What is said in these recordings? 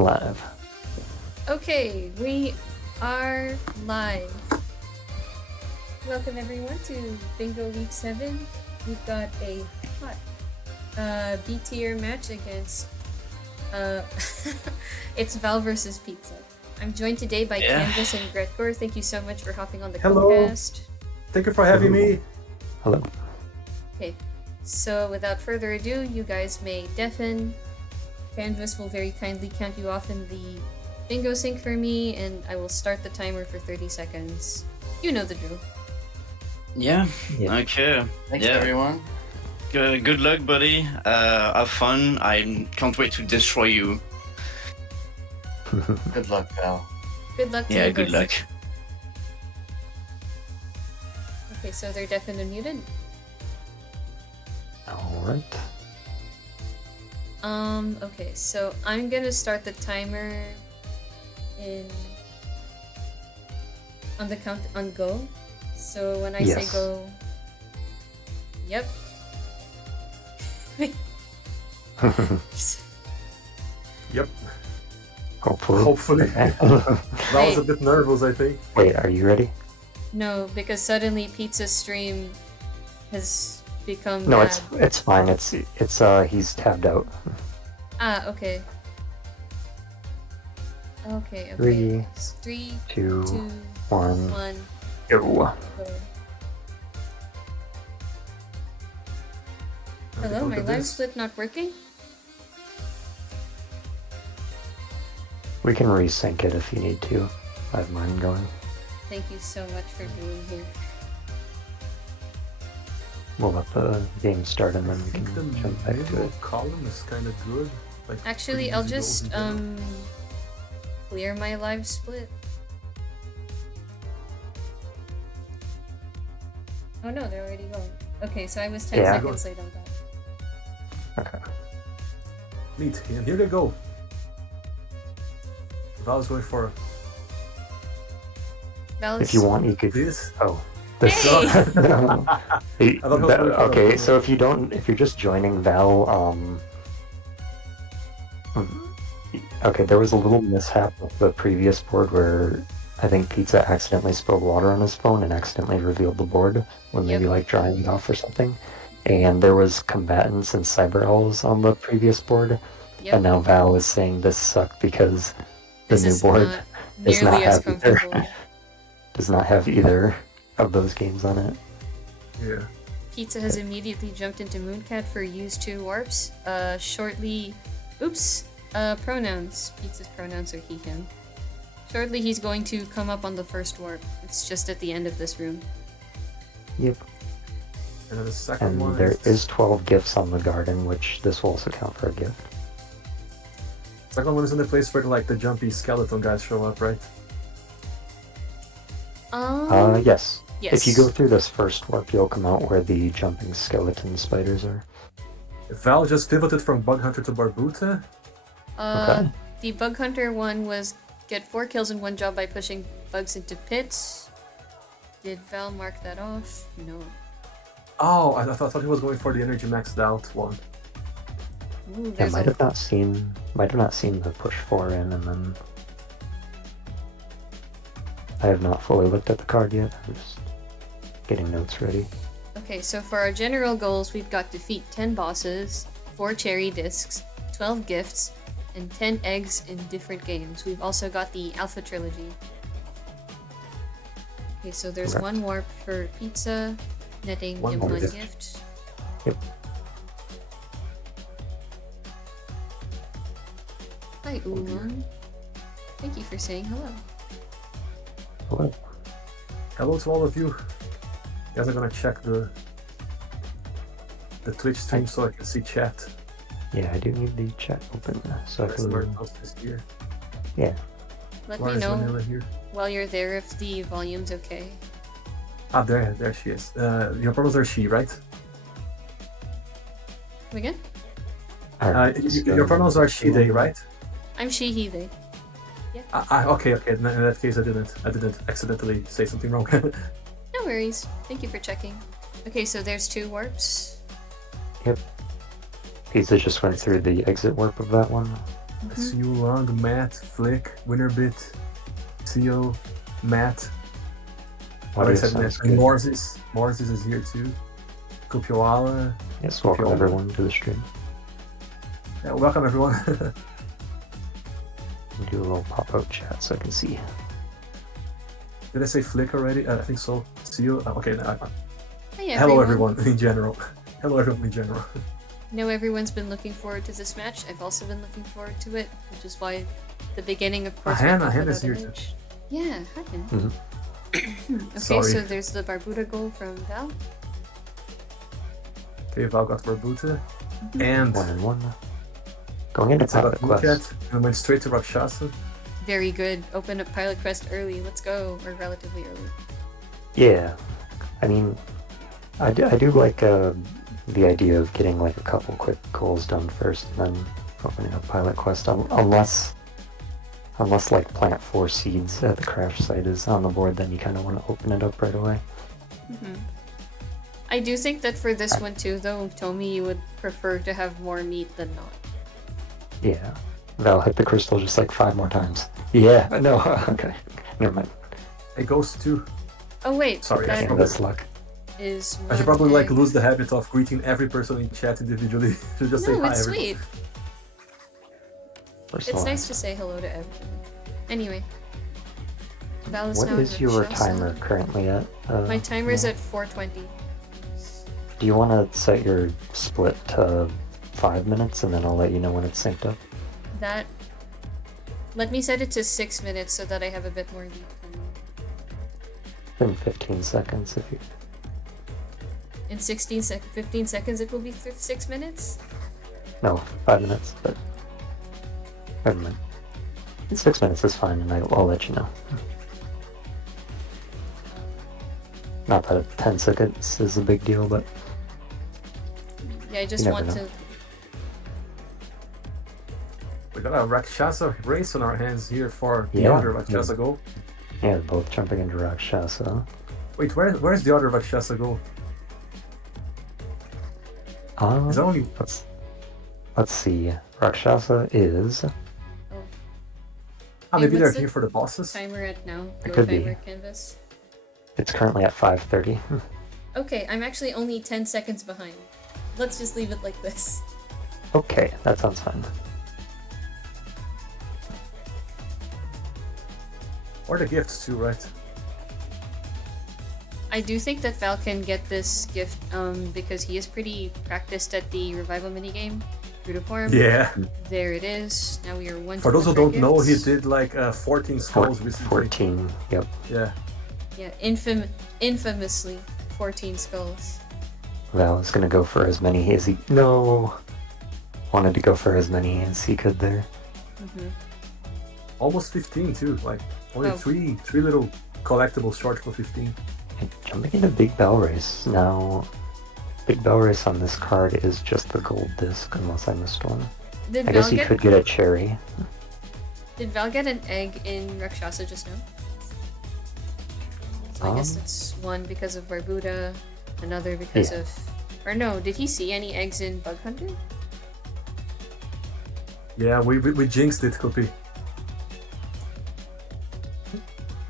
live. Okay, we are live. Welcome everyone to Bingo Week 7. We've got a hot B tier match against it's Val versus Pizza. I'm joined today by Canvas and Gretgor. Thank you so much for hopping on the podcast. Thank you for having me. Hello. Okay, so without further ado, you guys may deafen. Canvas will very kindly count you off in the bingo sync for me, and I will start the timer for 30 seconds. You know the drill. Yeah. Yeah. Okay. Thanks, everyone. Good luck, buddy. Have fun. I can't wait to destroy you. Good luck, Val. Good luck to Yeah, you good both. luck. Okay, so they're deaf and muted. Alright. Okay, so I'm gonna start the timer on the count on go. So when I say Yes. go, yep. Yep. Hopefully. Hopefully. That was a bit nervous, I think. Wait, are you ready? No, because suddenly Pizza's stream has become No, bad. it's fine. It's he's tabbed out. Ah, okay. Okay. Three, It's 3, 2, 2, 1. 1, Go. go. Hello, my live split not working? We can resync it if you need to. I have mine going. Thank you so much for being here. We'll let the game start and then we I can think the jump back to middle it. column is kind of good. Like, Actually, pretty I'll easy goals just in general. clear my live split. Oh no, they're already going. Okay, so I was 10 Yeah. seconds late on that. Okay. Neat. And here they go. Val's going for Val's... If you want, you could. this. Oh. This. Hey! Hey, I thought it was going for okay, the- so if you're just joining Val, okay, there was a little mishap with the previous board where I think Pizza accidentally spilled water on his phone and accidentally revealed the board when maybe Yep. like drying it off or something. And there was combatants and cyber owls on the previous board, Yep, and now Val is saying this sucked because the this new is board not does nearly not as have either. comfortable. Does not have either of those games on it. Yeah. Pizza has immediately jumped into Mooncat for use 2 warps. Shortly... Oops! Pronouns. Pizza's pronouns are he, him. Shortly he's going to come up on the first warp. It's just at the end of this room. Yep. And then the second And one there is 12 gifts on the garden, which this will also count for a gift. Second one is in the place where like the jumpy skeleton guys show up, right? Yes. Yes. If you go through this first warp, you'll come out where the jumping skeleton spiders are. Val just pivoted from Bug Hunter to Barbuta. Okay. The Bug Hunter one was get 4 kills in one job by pushing bugs into pits. Did Val mark that off? No. Oh, I thought he was going for the energy maxed out one. Ooh, I there's might a... have not seen the push 4 in, and then I have not fully looked at the card yet. I'm just getting notes ready. Okay, so for our general goals, we've got defeat 10 bosses, 4 cherry discs, 12 gifts, and 10 eggs in different games. We've also got the Alpha Trilogy. Okay, so there's Correct. 1 warp for Pizza, netting One him more 1 gift. gift. Yep. Hi, Oolong. Thank you for saying hello. Hello. Hello to all of you. You guys are gonna check the Twitch stream so I can see chat. Yeah, I do need the chat open so I There's somewhere can. else this here. Yeah. Let Where me is know Vanilla here? while you're there if the volume's okay. Ah, there she is. Your pronouns are she, right? Come again? Your pronouns are she, they, right? I'm she, he, they. Okay. In that case, I didn't accidentally say something wrong. No worries. Thank you for checking. Okay, so there's 2 warps. Yep. Pizza just went through the exit warp of that one. See you Long, Matt, Flick, Winnerbit, Theo, Matt. Audio I said sounds Matt. And good. Morsis is here too. Kopioala. Yes, welcome Kopioala. everyone to the stream. Yeah, welcome everyone. Do a little pop-out chat so I can see. Did I say Flick already? I think so. See you. Okay. Hey, Hello everyone in general. Hello everyone in general. I know everyone's been looking forward to this match. I've also been looking forward to it, which is why the beginning, of course, Hannah went is without here an too. edge. Yeah, hi, Hannah. Mhm. Okay, Sorry. so there's the Barbuda goal from Val. Okay, Val got Barbuta. And 1-1. Going into I got Pilot Quest. Mooncat and went straight to Rakshasa. Very good. Open up Pilot Quest early. Let's go. Or relatively early. Yeah, I mean, I do like the idea of getting like a couple quick goals done first, and then opening up Pilot Quest. Unless like plant 4 seeds at the crash site is on the board, then you kind of want to open it up right away. I do think that for this one too, though, Tomi would prefer to have more meat than not. Yeah, Val hit the crystal just like 5 more times. Yeah, no, okay, never mind. It goes to. Oh wait, Sorry, that Yeah, that's luck. is I should one probably like egg. lose the habit of greeting every person in chat individually. To just say No, hi. it's everyone. sweet. It's Personalized. nice to say hello to everyone. Anyway. Val is What now is in your Rakshasa. timer currently at? My timer is yeah. at 4:20. Do you want to set your split to 5 minutes, and then I'll let you know when it's synced up? That. Let me set it to 6 minutes so that I have a bit more lead time. In 15 seconds, if you... In 15 seconds, it will be 6 minutes? No, 5 minutes, but... Never mind. 6 minutes is fine, and I'll let you know. Not that 10 seconds is a big deal, but... Yeah, I just You want never to. know. We got a Rakshasa race on our hands here for the Yeah. other Rakshasa goal. Yeah, both jumping into Rakshasa. Wait, where's the other Rakshasa goal? Is that only. Let's see. Rakshasa is... Oh, Hey, Maybe they're what's the here for the bosses? timer at now. It Your could be. timer canvas. It's currently at 5:30. Okay, I'm actually only 10 seconds behind. Let's just leave it like this. Okay, that sounds fine. Or the gifts too, right? I do think that Val can get this gift because he is pretty practiced at the revival minigame. True to form. Yeah. There it is. Now we are one. For to those who one don't know, he gifts. did like 14 skulls recently. 14, yep. Yeah. Yeah, infamously 14 skulls. Val is gonna go for as many as he... No! Wanted to go for as many as he could there. Almost 15 too. Like only Oh. three little collectibles short for 15. And jumping into Big Bell Race. Now, Big Bell Race on this card is just the gold disc, unless I missed one. Did I Val guess you get could get a cherry. Did Val get an egg in Rakshasa just now? So I guess Um, it's one because of Barbuda, another because Yeah. of... Or no, did he see any eggs in Bug Hunter? Yeah, we jinxed it, Kopi.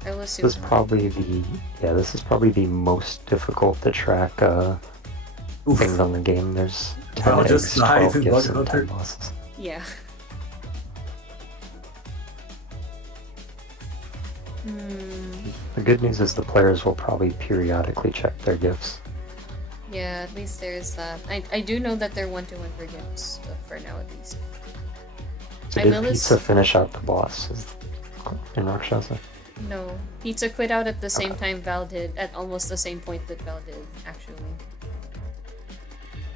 I will assume. This is probably the... Yeah, this is probably the most difficult to track Oof. things on the game. There's 10 Val just eggs, died 12 in gifts, Bug and 10 Hunter. bosses. Yeah. The good news is the players will probably periodically check their gifts. Yeah, at least there's that. I do know that they're 1-to-1 for gifts, for now at least. So I did will Pizza ass- finish out the boss in Rakshasa? No. Pizza quit out at the same time Val did, at almost the same point that Val did, actually.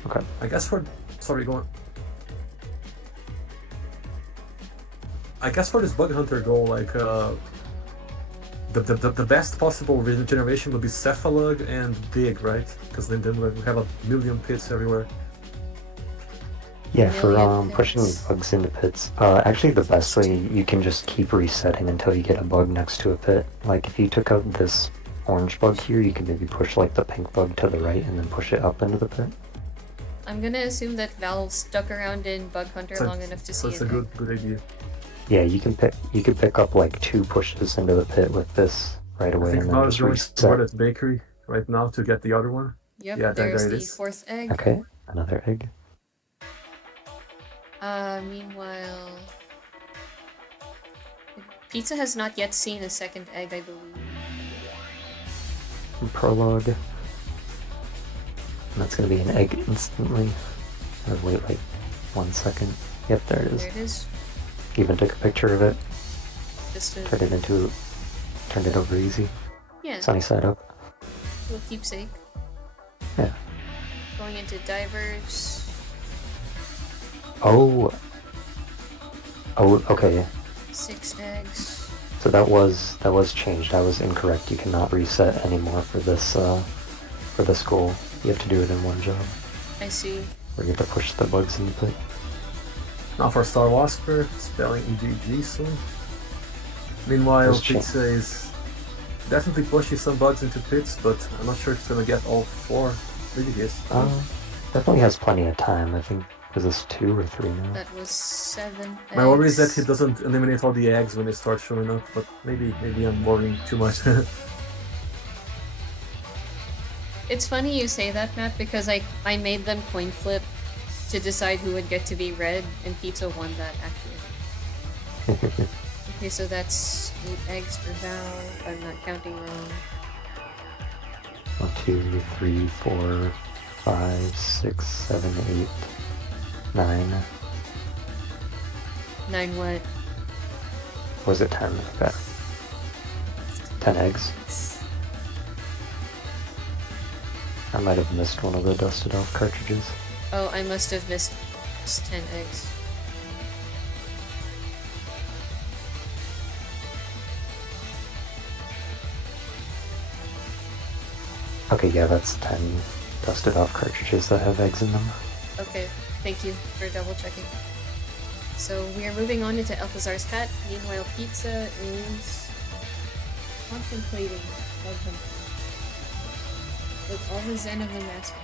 Okay. I guess for sorry, go on. I guess for this Bug Hunter goal, like the best possible regeneration would be Cephalug and Dig, right? Because then we have a million pits everywhere. Yeah, for Million pushing pits. bugs into pits. Actually, the best way, you can just keep resetting until you get a bug next to a pit. Like, if you took out this orange bug here, you can maybe push, like, the pink bug to the right and then push it up into the pit. I'm gonna assume that Val stuck around in Bug Hunter long enough to So see it's it. a good idea. Yeah, you can pick up like 2 pushes into the pit with this right I away, think and then Val is just going toward reset. that bakery right now to get the other one. Yep, Yeah, there's there it the is. 4th egg. Okay, another egg. Meanwhile... Pizza has not yet seen a 2nd egg, I believe. Prologue. And that's gonna be an egg instantly. I'll wait like 1 second. Yep, there it is. There it is. Even took a picture of it. Just a Turned it over easy. yeah, Sunny side up. little keepsake. Yeah. Going into divers. Oh, okay. 6 eggs. So that was changed. I was incorrect. You cannot reset anymore for this goal. You have to do it in one job. I see. Where you have to push the bugs in the pit. Now for Star Wasper, spelling EGG soon. Meanwhile, Let's check. Pizza is definitely pushing some bugs into pits, but I'm not sure if it's gonna get all 4. Maybe he is. Definitely has plenty of time. I think, was this 2 or 3 now? That was 7 eggs. My worry is that he doesn't eliminate all the eggs when they start showing up, but maybe I'm worrying too much. It's funny you say that, Matt, because I made them coin flip to decide who would get to be red, and Pizza won that actually. Okay, so that's 8 eggs for Val. I'm not counting wrong. 1, 2, 3, 4, 5, 6, 7, 8, 9. 9 what? Was it 10? Okay. 10 eggs. I might have missed one of the dusted off cartridges. Oh, I must have missed 10 eggs. Okay, yeah, that's 10 dusted off cartridges that have eggs in them. Okay, thank you for double checking. So we are moving on into Alcazar's hat. Meanwhile, Pizza is contemplating Bug Hunter with all the zen of the master.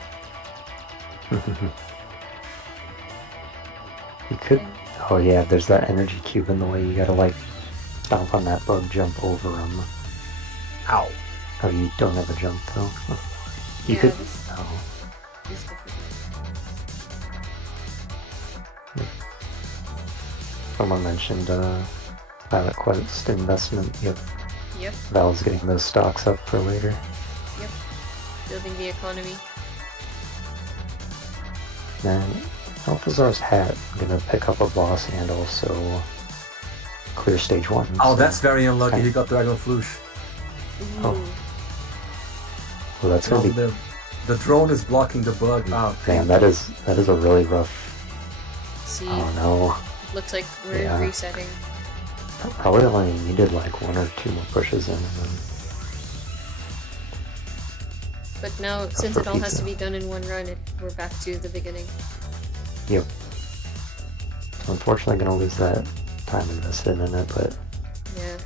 You could... Oh yeah, there's that energy cube in the way. You gotta like stomp on that bug, jump over him. Ow. Oh, you don't have a jump though? You Yeah, could... this Oh. is different. Someone mentioned Pilot Quest investment. Yep. Yep, Valve's getting those stocks up for later. yep. Building the economy. Then Alphazar's hat, I'm gonna pick up a boss and also clear stage 1. Oh, so- that's very unlucky. He got Dragon Flush. Ooh. Oh. Well, that's gonna be... The drone is blocking the bug. Oh, Man, that is a really rough... See, Oh no. looks like we're Yeah. resetting. Probably only needed like 1 or 2 more pushes in and then... But now, since for it all has to Pizza. be done in one run, we're back to the beginning. Yep. So unfortunately gonna lose that time invested in it, but... Yeah.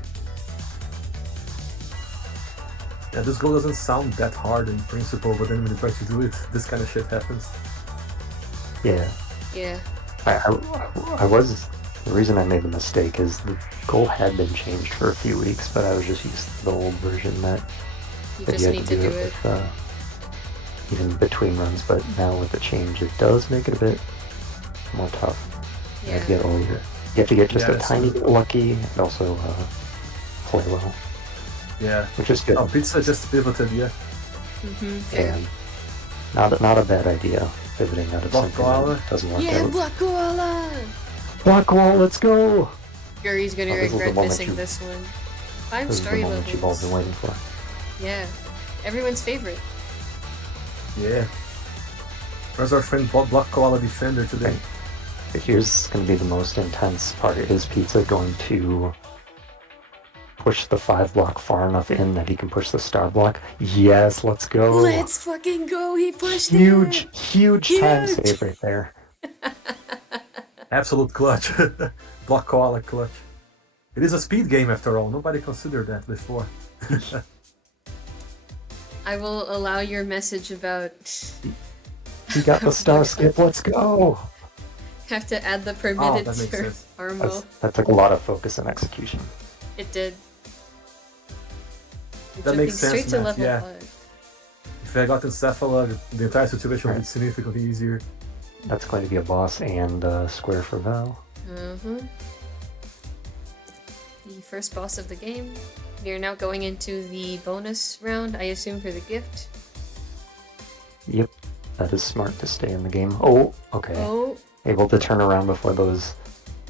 yeah, this goal doesn't sound that hard in principle, but then when you try to do it, this kind of shit happens. Yeah. Yeah. I was... The reason I made the mistake is the goal had been changed for a few weeks, but I was just used to the old version that You you just had need to do it. with, even between runs, but now with the change it does make it a bit more tough. You have to Yeah. get older. You have to get just Yeah, a that's tiny true. bit lucky and also play well, Yeah. which is good. Oh, Pizza just pivoted, yeah. Mm-hmm. And not a bad idea, pivoting out of Block something Koala. that doesn't work Yeah, out. Black Koala! Black Wall, let's go! Gary's gonna Oh, this is the regret moment missing you- this one. 5 This is the story moment you've all levels. been waiting for. Yeah. Everyone's favorite. Yeah. Where's our friend Block Koala Defender today? Here's going to be the most intense part. Is Pizza going to push the 5 block far enough in that he can push the star block? Yes, let's go! Let's fucking go! He pushed Huge, it! huge time Huge! save right there. Absolute clutch. Block Koala clutch. It is a speed game after all. Nobody considered that before. I will allow your message about He got the star skip. Let's go. Have to add the Oh, permitted that makes to sense. Armo. That took a lot of focus and execution. It did. You're That jumping makes sense, straight to Matt, level yeah. 5. If I got Encephalog, the entire situation would be Right. significantly easier. That's going to be a boss and a square for Val. Uh-huh. The first boss of the game. We are now going into the bonus round, I assume, for the gift. Yep, that is smart to stay in the game. Oh, okay. Oh, Able to turn around before those.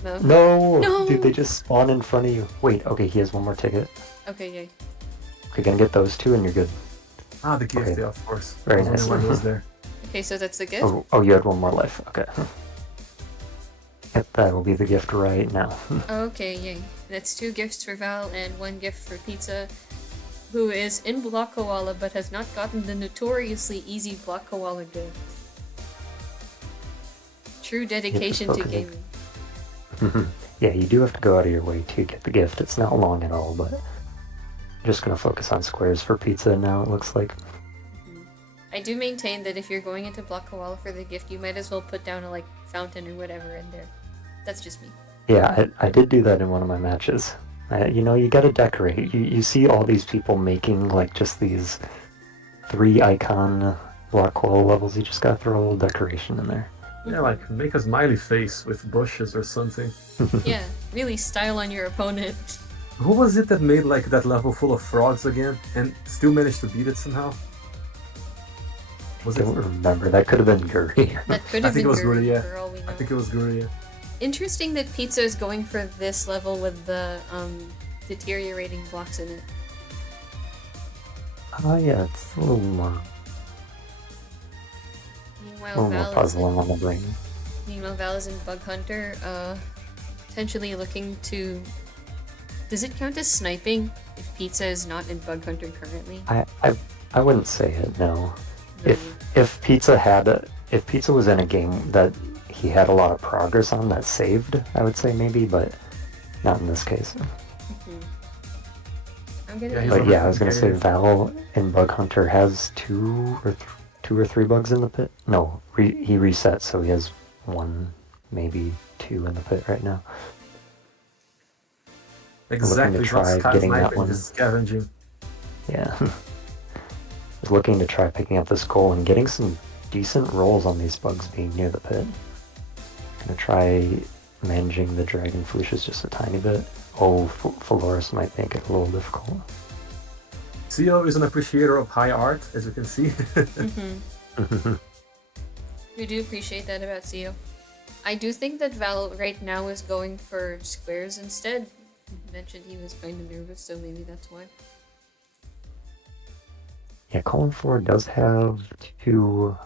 no. No! No! Dude, they just spawn in front of you. Wait, okay, he has one more ticket. Okay, yay. Okay, gonna get those two and you're good. Ah, the gift, Okay. yeah, of course. Very I was nice. wondering why it was there. Okay, so that's the gift? Oh, you had one more life. Okay. Yep, that will be the gift right now. Okay, yay. That's 2 gifts for Val and 1 gift for Pizza, who is in Block Koala but has not gotten the notoriously easy Block Koala gift. True dedication to focusing. gaming. Yeah, you do have to go out of your way to get the gift. It's not long at all, but I'm just gonna focus on squares for pizza now, it looks like. I do maintain that if you're going into Block Koala for the gift, you might as well put down a like fountain or whatever in there. That's just me. Yeah, I did do that in one of my matches. You know, you gotta decorate. You see all these people making like just these 3 icon block wall levels. You just gotta throw a little decoration in there. Yeah, like make a smiley face with bushes or something. Yeah, really style on your opponent. Who was it that made like that level full of frogs again and still managed to beat it somehow? I Was it? don't remember. That could have been Guri. That could I have think been it was Guri Guri, yeah. for all we know. I think it was Guria. Interesting that Pizza is going for this level with the deteriorating blocks in it. Oh yeah, it's a little more Meanwhile, Val is puzzling on the brain. Val is in Bug Hunter, potentially looking to. Does it count as sniping if Pizza is not in Bug Hunter currently? I wouldn't say it. No. Really? If Pizza was in a game that he had a lot of progress on that saved, I would say maybe, but not in this case. I'm gonna. Yeah, he's But a yeah, I was gonna say competitive. Val in Bug Hunter has two or three bugs in the pit. No, he resets, so he has 1, maybe 2 in the pit right now. Exactly, to it's not try getting that sniping, one. just scavenging. Yeah. I was looking to try picking up this goal and getting some decent rolls on these bugs being near the pit. Gonna try managing the dragon fleeces just a tiny bit. Oh, Phaloris might make it a little difficult. Theo is an appreciator of high art, as you can see. We do appreciate that about Zio. I do think that Val right now is going for squares instead. He mentioned he was kind of nervous, so maybe that's why. Yeah, Column 4 does have 2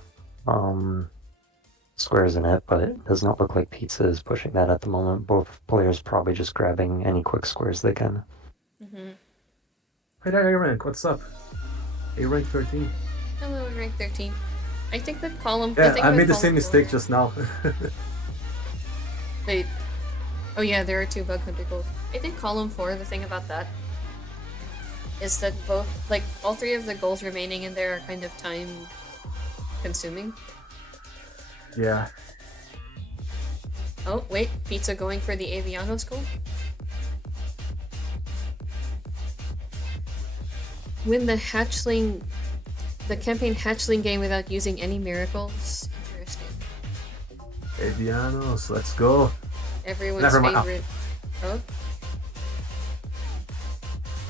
squares in it, but it does not look like Pizza is pushing that at the moment. Both players probably just grabbing any quick squares they can. Hey there, A-Rank, what's up? A-Rank 13. Hello, rank 13. I think that column. Yeah, think I with made the column same 4 mistake just now. Wait. Oh yeah, there are 2 bug hunter goals. I think column 4, the thing about that is that both, like, all 3 of the goals remaining in there are kind of time consuming. Yeah. Oh, wait, Pizza going for the Avianos goal? Win the campaign hatchling game without using any miracles. Interesting. Avianos, let's go. Everyone's Never mind. favorite. Oh,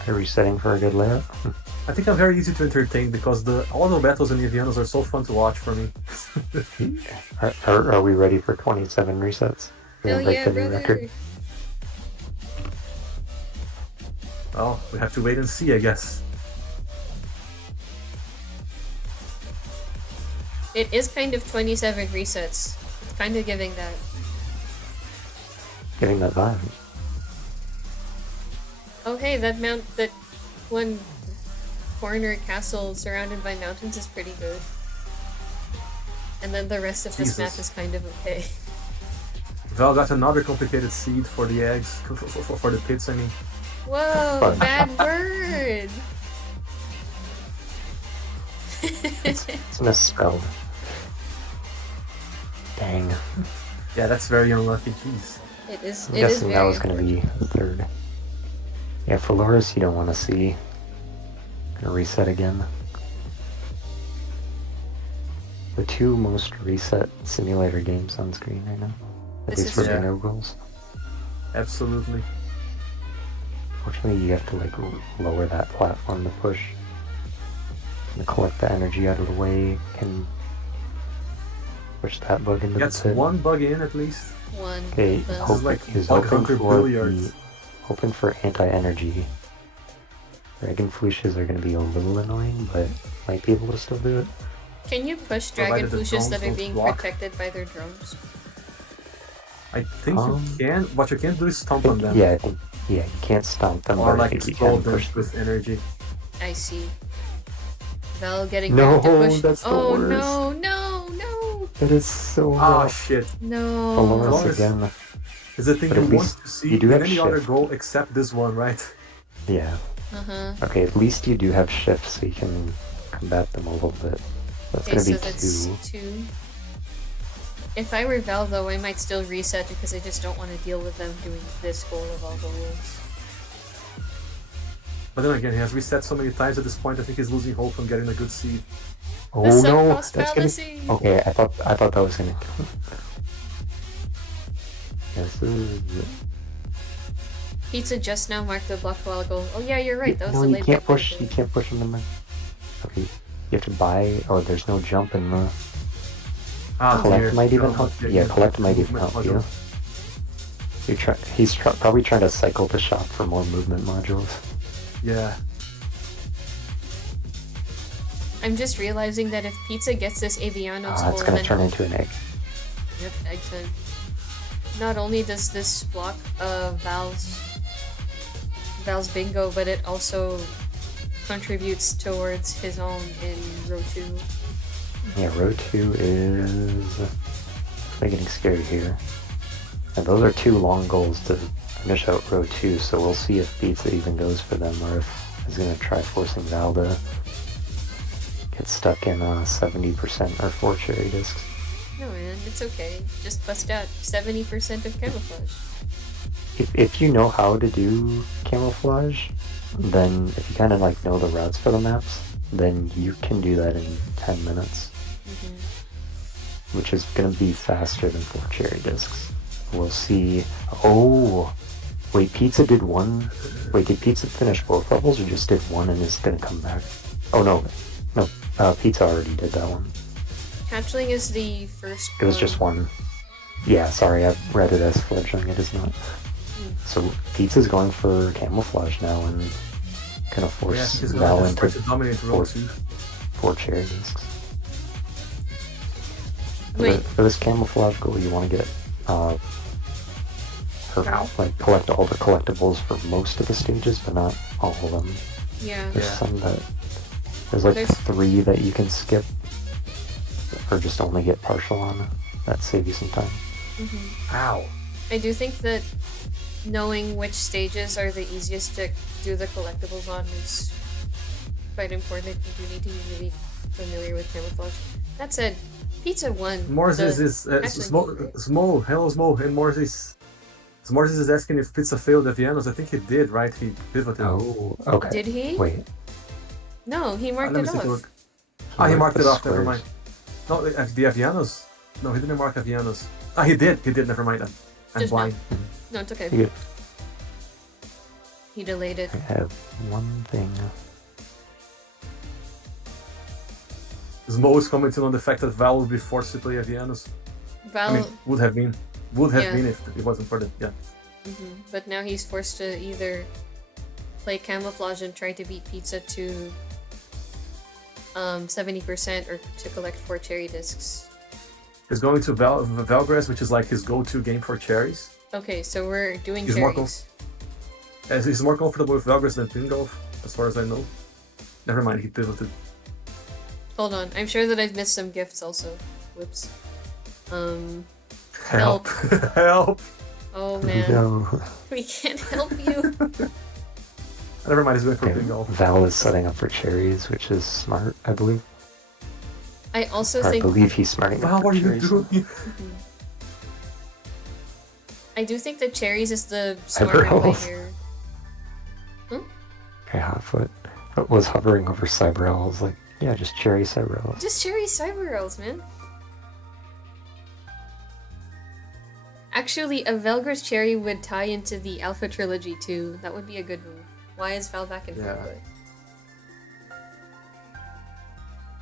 Are you resetting for a good layup? I think I'm very easy to entertain because all the battles in Avianos are so fun to watch for me. Are we ready for 27 resets? We're hell gonna break yeah, the new brother! record. Well, we have to wait and see, I guess. It is kind of 27 resets. It's kind of giving that. Getting that vibe. Oh hey, that one corner castle surrounded by mountains is pretty good. And then the rest of this Jesus. map is kind of okay. Val got another complicated seed for the eggs, for the pits, I mean. Whoa, Fun. bad word! It's misspelled. Dang. Yeah, that's very unlucky. Jeez. It is. I'm It is guessing that very was going to be unfortunate. third. Yeah, for Loris, you don't want to see. Gonna reset again. The two most reset simulator games on screen right now. At This least is for true. bingo goals. Absolutely. Fortunately, you have to like lower that platform to push. And collect the energy out of the way. Can push that bug into Gets the pit. one bug in at least. One. Okay, Well, This is like he's bug hoping hunter for billiards. hoping for anti-energy. Dragon Fleeches are going to be a little annoying, but might be able to still do it. Can you push dragon Provided the flushes drones that are don't being block. protected by their drones? I think you can. What you can't do is stomp on them. Yeah, I think you can't stomp them, Or but I like think you explode can them push them. with energy. I see. Val getting No, ready to push. that's the oh worst. no, no, no, That is so Ah, rough. shit. no. Dolores Dolores. again. Is the thing But you at want least to see you do in have any other shift. goal except this one, right? Yeah. Uh-huh. Okay, at least you do have shift, so you can combat them a little bit. That's Okay, gonna so be that's 2. 2. If I were Val, though, I might still reset because I just don't want to deal with them doing this goal of all goals. But then again, he has reset so many times at this point, I think he's losing hope on getting a good seed. Oh The sunk no, cost that's gonna. fallacy! Okay, I thought that was gonna. This is. Pizza just now marked the block while goal. Oh yeah, you're right. That was No, delayed. you can't by push. quite a You bit. can't push them in. Okay, you have to buy. Oh, there's no jump in the. Ah, Collect dear. might even No, help. yeah, Yeah, yeah. collect might even Movement help you. module. He's probably trying to cycle the shop for more movement modules. Yeah. I'm just realizing that if Pizza gets this Aviano's Ah, it's goal, gonna then turn into an egg. Yep, excellent. Not only does this block Val's bingo, but it also contributes towards his own in row 2. Yeah, row 2 is getting scary here. And those are 2 long goals to finish out row 2, so we'll see if Pizza even goes for them or if he's gonna try forcing Val to get stuck in 70% or 4 cherry discs. No man, it's okay. Just bust out 70% of camouflage. If you know how to do camouflage, then if you kind of like know the routes for the maps, then you can do that in 10 minutes, which is going to be faster than 4 cherry discs. We'll see. Oh, wait, Pizza did one. Wait, did Pizza finish both levels or just did one and is going to come back? Oh no, Pizza already did that one. Hatchling is the first. It was just one. Yeah, sorry, I read it as fledgling. It is not. So Pizza's going for camouflage now and gonna Yeah, force he's Val gonna into start to dominate row 2. 4 cherry discs. Wait. For this camouflage goal, you want to get collect all the collectibles for most of the stages, but not all of them. Yeah. There's Yeah. some that there's 3 that you can skip, or just only get partial on. That save you some time. Ow. I do think that knowing which stages are the easiest to do the collectibles on is quite important. You do need to be really familiar with camouflage. That said, Pizza won. Morses is Smo. Hello, Smo. And Morses. Morses is asking if Pizza failed the Viennas. I think he did, right? He pivoted. Oh, okay. Did he? Wait. No, he marked Let it me see. off. He marked marked the it off. Never squares. mind. No, the Avianos. No, he didn't mark Avianos. Ah, he did. He did. Never mind. I'm Just blind. No, it's okay. You He delayed it. have one thing. Smo is commenting on the fact that Val would be forced to play Avianos. Val, I mean, would have been. Would have Yeah. been if it wasn't for the. Yeah. but now he's forced to either play camouflage and try to beat Pizza to 70% or to collect 4 cherry discs. He's going to Valgras, which is like his go-to game for cherries. Okay, so we're doing He's more cherries. As he's more comfortable with Valgras than Pin Golf, as far as I know. Never mind, he pivoted. Hold on, I'm sure that I've missed some gifts also. Whoops. Help! Help! Oh man, No. we can't help you. Never mind, he's going for Okay, Pin Golf. Val is setting up for cherries, which is smart, I believe. I also I think believe he's smart enough. How for are you cherries. doing? I do think that cherries is the smarter play Cyber here. Okay, Hotfoot was hovering over Cyber Owl. I was like, yeah, just cherry Cyber Owl. Just cherry cyber rails, man. Actually, a Velgor's cherry would tie into the Alpha trilogy too. That would be a good move. Why is Val back in Yeah. Hotfoot?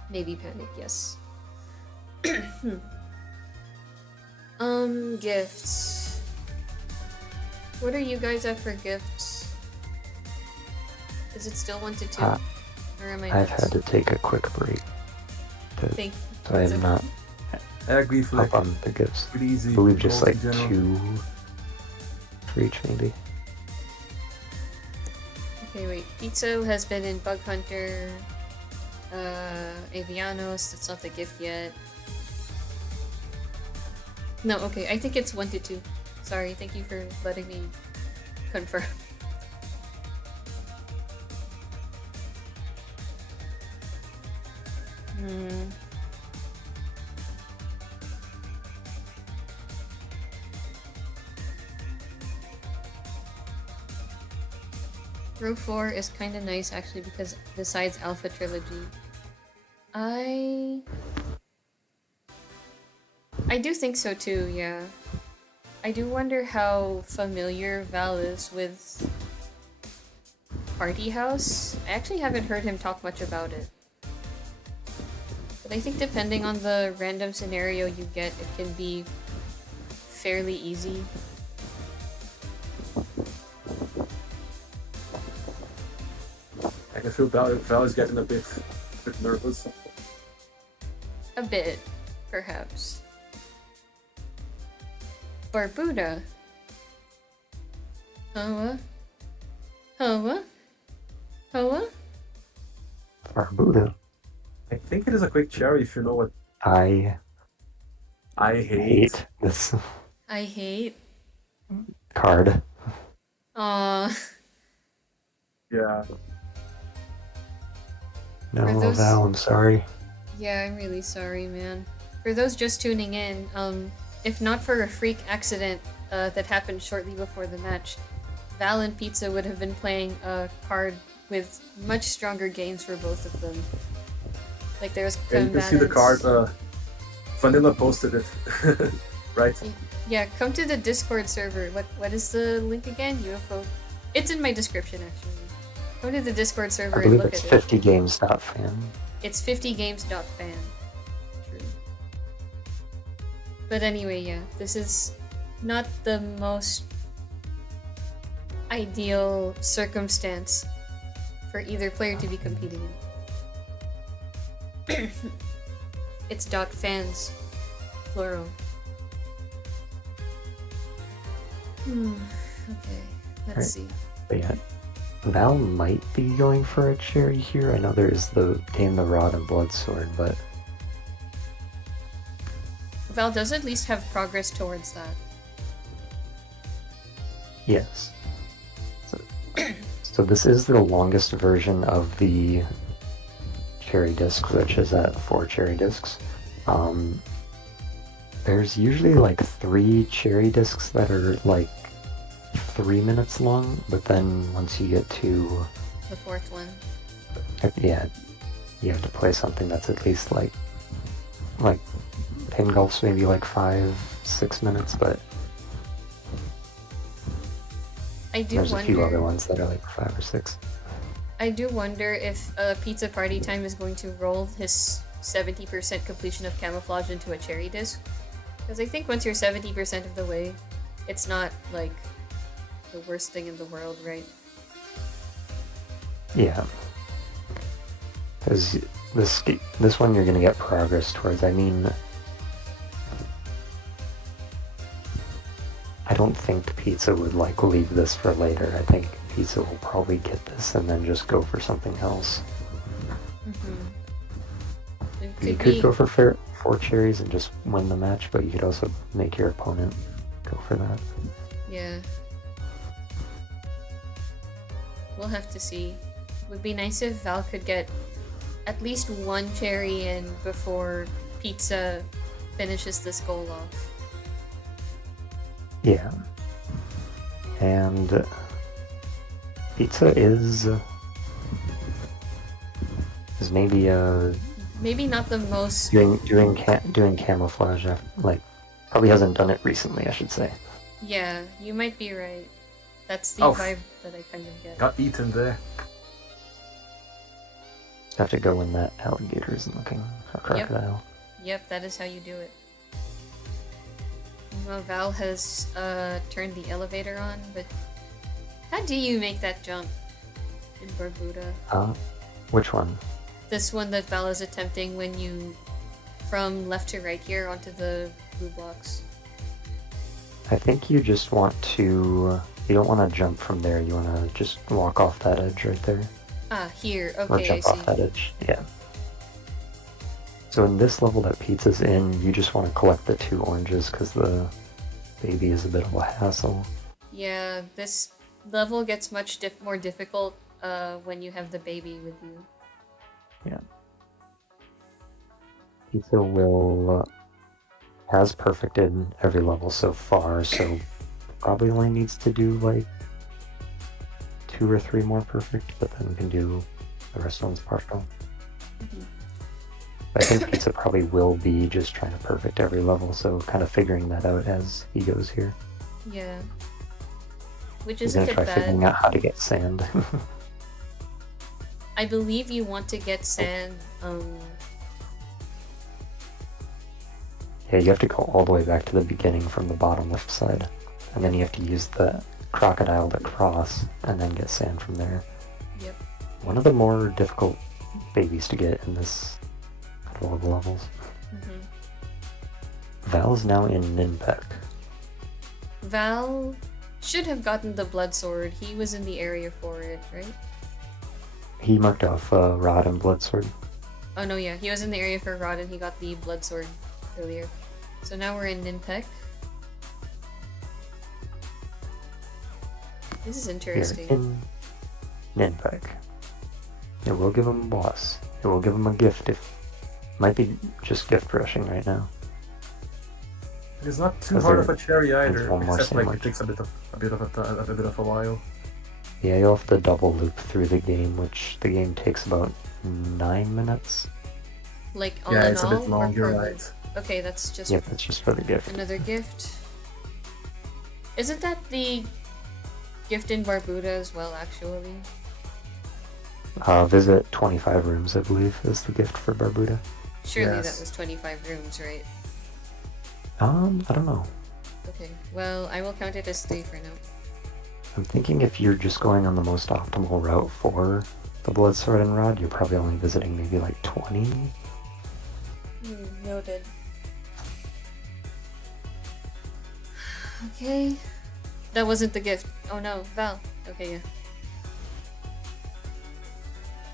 Navy panic, yes. Gifts. What are you guys at for gifts? Is it still 1 to 2? Uh, Or am I I've nuts? had to take a quick break, Think so I'm not I agree, Flick. up on the gifts. Pretty easy. I believe just goals like in general. 2 for each, maybe. Okay, wait. Pizza has been in Bug Hunter. Avianos, that's not the gift yet. No, okay, I think it's 1 to 2. Sorry, thank you for letting me confirm. Row 4 is kind of nice actually because besides Alpha Trilogy, I do think so too, yeah. I do wonder how familiar Val is with Party House. I actually haven't heard him talk much about it. But I think depending on the random scenario you get, it can be fairly easy. I can feel Val is getting a bit nervous. A bit, perhaps. Barbuda. Hoa? Hoa? Hoa? Barbuda. I think it is a quick cherry if you know what I I hate. hate this I hate. card. Aw. Yeah. No, For those- Val, I'm sorry. Yeah, I'm really sorry, man. For those just tuning in, if not for a freak accident that happened shortly before the match, Val and Pizza would have been playing a card with much stronger gains for both of them. Like there's Yeah, you can see the card. Vanilla posted it, right? Yeah, come to the Discord server. What is the link again? UFO. It's in my description actually. Come to the Discord server I and believe look it's at it. 50games.fan. It's 50games.fan. True. But anyway, yeah, this is not the most ideal circumstance for either player to be competing in. It's .fans, plural. Okay, let's Right. see. But yeah, Val might be going for a cherry here. I know there's the Gain the Rod and Bloodsword, but Val does at least have progress towards that. yes. So this is the longest version of the cherry disc, which is at 4 cherry discs. There's usually like 3 cherry discs that are like 3 minutes long, but then once you get to The fourth one. yeah, you have to play something that's at least like pin golf's maybe like 5-6 minutes, but I do there's a few other wonder. ones that are like 5 or 6. I do wonder if Pizza Party Time is going to roll his 70% completion of camouflage into a cherry disc. Because I think once you're 70% of the way, it's not like the worst thing in the world, right? Yeah, because this one you're gonna get progress towards. I mean, I don't think Pizza would like leave this for later. I think Pizza will probably get this and then just go for something else. It You could could be. go for 4 cherries and just win the match, but you could also make your opponent go for that. Yeah. We'll have to see. Would be nice if Val could get at least one cherry in before Pizza finishes this goal off. Yeah. And Pizza is maybe Maybe not the most. doing camouflage. Like, probably hasn't done it recently, I should say. Yeah, you might be right. That's the Oh. vibe that I kind of get. Got eaten there. Have to go when that alligator isn't looking, or crocodile. Yep, that is how you do it. Well, Val has turned the elevator on, but how do you make that jump in Barbuda? Which one? This one that Val is attempting when you from left to right here onto the blue blocks. I think you just want to. You don't want to jump from there. You want to just walk off that edge right there. Ah, here. Or Okay, I jump see. off that edge. Yeah. So in this level that Pizza's in, you just want to collect the 2 oranges because the baby is a bit of a hassle. Yeah, this level gets much more difficult when you have the baby with you. Yeah. Pizza has perfected every level so far, so probably only needs to do like 2 or 3 more perfect, but then can do the rest one's partial. I think Pizza probably will be just trying to perfect every level, so kind of figuring that out as he goes here. Yeah. Which He's isn't gonna it try figuring bad. out how to get sand. I believe you want to get sand. Yeah, you have to go all the way back to the beginning from the bottom left side, and then you have to use the crocodile to cross, and then get sand from there. Yep. One of the more difficult babies to get in this couple of levels. Mm-hmm. Val's now in Ninpek. Val should have gotten the blood sword. He was in the area for it, right? He marked off Rod and Blood Sword. Oh no, yeah, he was in the area for Rod and he got the blood sword earlier. So now we're in Ninpek. This is Here interesting. in Ninpek. It will give him a boss. It will give him a gift if... Might be just gift rushing right now. It's not too Because hard there- of a cherry either, there's one more except like sandwich. it takes a bit of a while. Yeah, you'll have to double loop through the game, which the game takes about 9 minutes. Like all Yeah, in it's a all, bit or long, you're per- right. Okay, that's just Yep, that's just for the gift. another gift. Isn't that the gift in Barbuda as well, actually? Visit 25 rooms, I believe, is the gift for Barbuda. Surely Yes. that was 25 rooms, right? I don't know. Okay, well, I will count it as 3 for now. I'm thinking if you're just going on the most optimal route for the Blood Sword and Rod, you're probably only visiting maybe like 20. Noted. Okay. That wasn't the gift. Oh no, Val. Okay, yeah.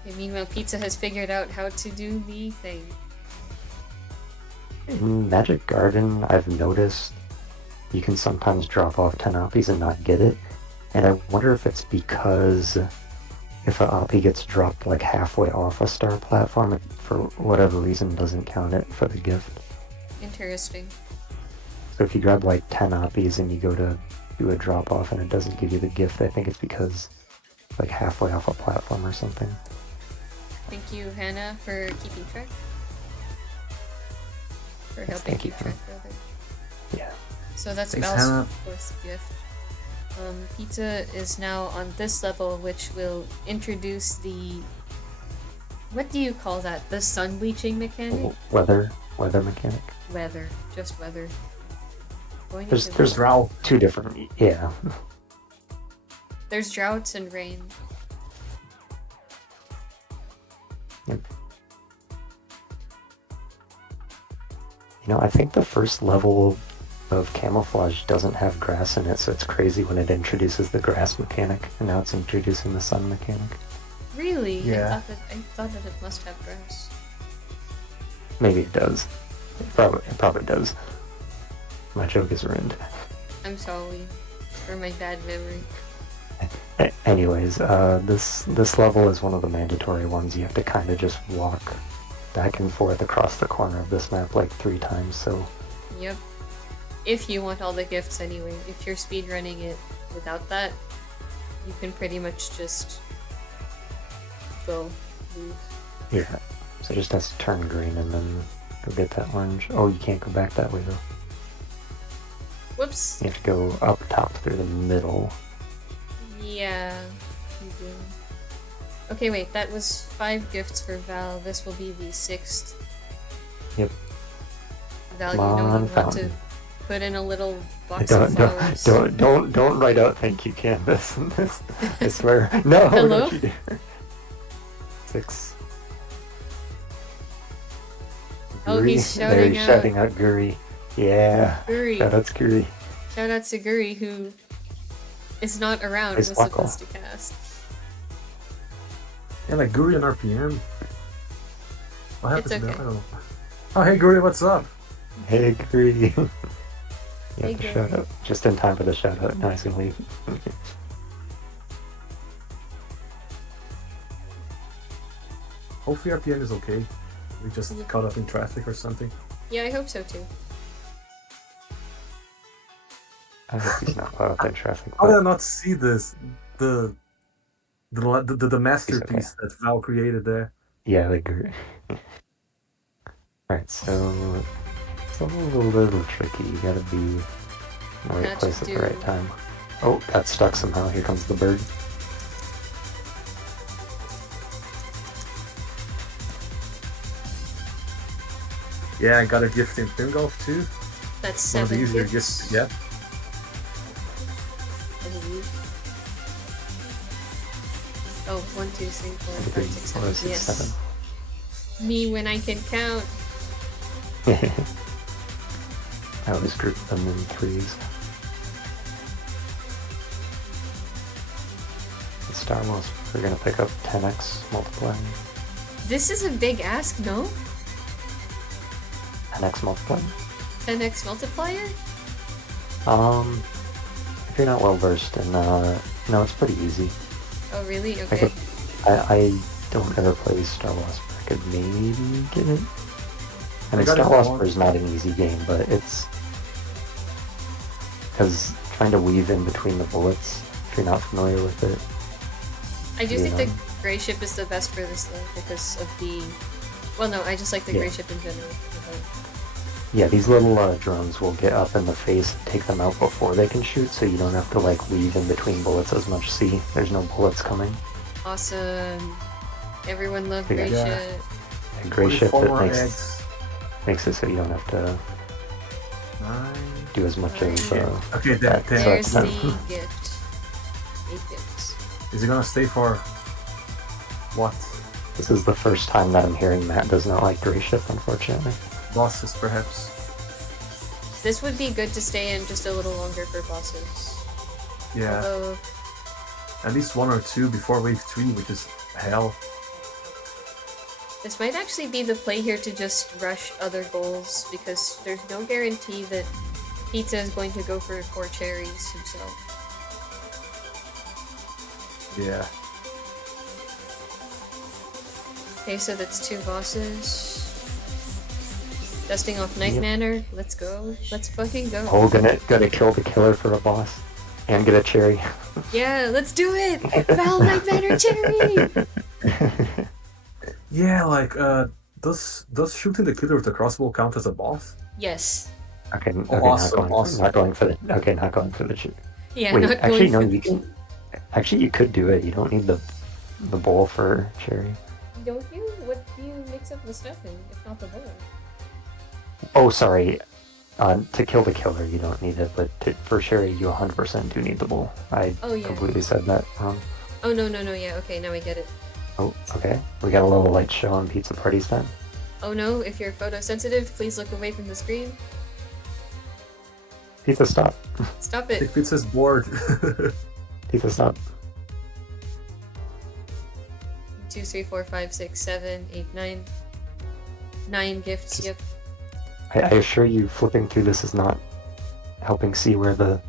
Okay, meanwhile, Pizza has figured out how to do the thing. In Magic Garden, I've noticed you can sometimes drop off 10 Oppies and not get it. And I wonder if it's because if an Oppie gets dropped like halfway off a star platform, it for whatever reason doesn't count it for the gift. Interesting. So if you grab like 10 Oppies and you go to do a drop off and it doesn't give you the gift, I think it's because like halfway off a platform or something. Thank you, Hannah, for keeping track. For Yes, helping thank you, keep track, rather. Yeah. So that's Thanks, Val's Hannah. fourth gift. Pizza is now on this level, which will introduce the... What do you call that? The sun bleaching mechanic? Weather mechanic. Weather. Just weather. Going There's into there's the- Drow. 2 different, yeah. There's droughts and rain. Yep. You know, I think the first level of camouflage doesn't have grass in it, so it's crazy when it introduces the grass mechanic, and now it's introducing the sun mechanic. Really? Yeah. I thought that it must have grass. Maybe it does. It probably does. My joke is ruined. I'm sorry for my bad memory. Anyways, this level is one of the mandatory ones. You have to kind of just walk back and forth across the corner of this map like 3 times. So Yep. If you want all the gifts anyway. If you're speedrunning it without that, you can pretty much just go lose. yeah, so it just has to turn green and then go get that orange. Oh, you can't go back that way though. Whoops. You have to go up top through the middle. Yeah, you do. Okay, wait, that was 5 gifts for Val. This will be the 6th. Yep. Val, Come you know on, you want to Fountain. put in a little box of Don't, flowers. don't write out thank you canvas. I swear. No, Hello? don't you dare. 6. Oh, Guri. he's There, shouting he's out. shouting out Guri. Yeah. Guri. Shout out to Guri. Shout out to Guri, who is not around, Nice was buckle. supposed to cast. Yeah, like Guri and RPM. What happened It's to them? okay. I don't know. Oh, hey Guri, what's up? Hey Guri. You Hey, have to Guri. shout out. Just in time for the shout out. Now he's gonna leave. Hopefully RPM is okay. We just Yeah. caught up in traffic or something. Yeah, I hope so too. I hope he's not caught up in traffic. How did I But not see this? The masterpiece that Val created there. yeah, the Guri. Alright, so it's a little tricky. You gotta be in the right Not place to at the do- right time. Oh, got stuck somehow. Here comes the bird. Yeah, I got a gift in Pin Golf too. That's One of the 7 easier gifts. gifts to get. I believe. Oh, 1, 2, 3, 4, 5, 6, 7. 4, 6, Yes. Me when I can count. 7. I always group them in 3s. The Star Wars, we're gonna pick up 10x multiplying. This is a big ask, no? 10x multiplying? 10x multiplier? If you're not well versed in, no, it's pretty easy. Oh, really? I Okay. could, I don't ever play Star Wars, but I could maybe get it. I mean, got it Star Wars once. is not an easy game, but it's because trying to weave in between the bullets, if you're not familiar with it. I do you think the know. gray ship is the best for this though, because of the. Well, no, I just like the Yeah. gray ship in general. Yeah, these little drones will get up in the face and take them out before they can shoot, so you don't have to like weave in between bullets as much. See, there's no bullets coming. Awesome. Everyone love Yeah. gray Yeah. ship. A gray ship 44 that more makes eggs. it so you don't have to 9. do as much of. Okay, that- that 10. There's so the it's gift. 8 gifts. Is he gonna stay for what? This is the first time that I'm hearing Matt does not like gray ship, unfortunately. Bosses, perhaps. This would be good to stay in just a little longer for bosses. Yeah, Although, at least 1 or 2 before wave 3, which is hell. this might actually be the play here to just rush other goals, because there's no guarantee that Pizza is going to go for 4 cherries himself. Yeah. Okay, so that's 2 bosses. Dusting off Night Yep. Manor. Let's go. Let's fucking go. Oh, gonna kill the killer for a boss and get a cherry. Yeah, let's do it! Val Night Manor cherry! Yeah, like, does shooting the killer with the crossbow count as a boss? Yes. Okay, awesome, awesome. not going for the not going for the cherry. Yeah, Wait, not actually going no, for you can. Actually, you could do it. You don't need the bowl for cherry. Don't you? What do you mix up the stuff in, if not the bowl? Oh, sorry. To kill the killer, you don't need it, but for cherry, you 100% do need the bowl. I Oh, yeah. completely said that wrong. Oh, no, yeah, okay, now I get it. Oh, okay. We got a little light show on Pizza Parties then. Oh no, if you're photosensitive, please look away from the screen. Pizza, stop. Stop I it. think Pizza's bored. Pizza, stop. 2, 3, 4, 5, 6, 7, 8, 9. 9 gifts, Just- yep. I assure you, flipping through this is not helping see where the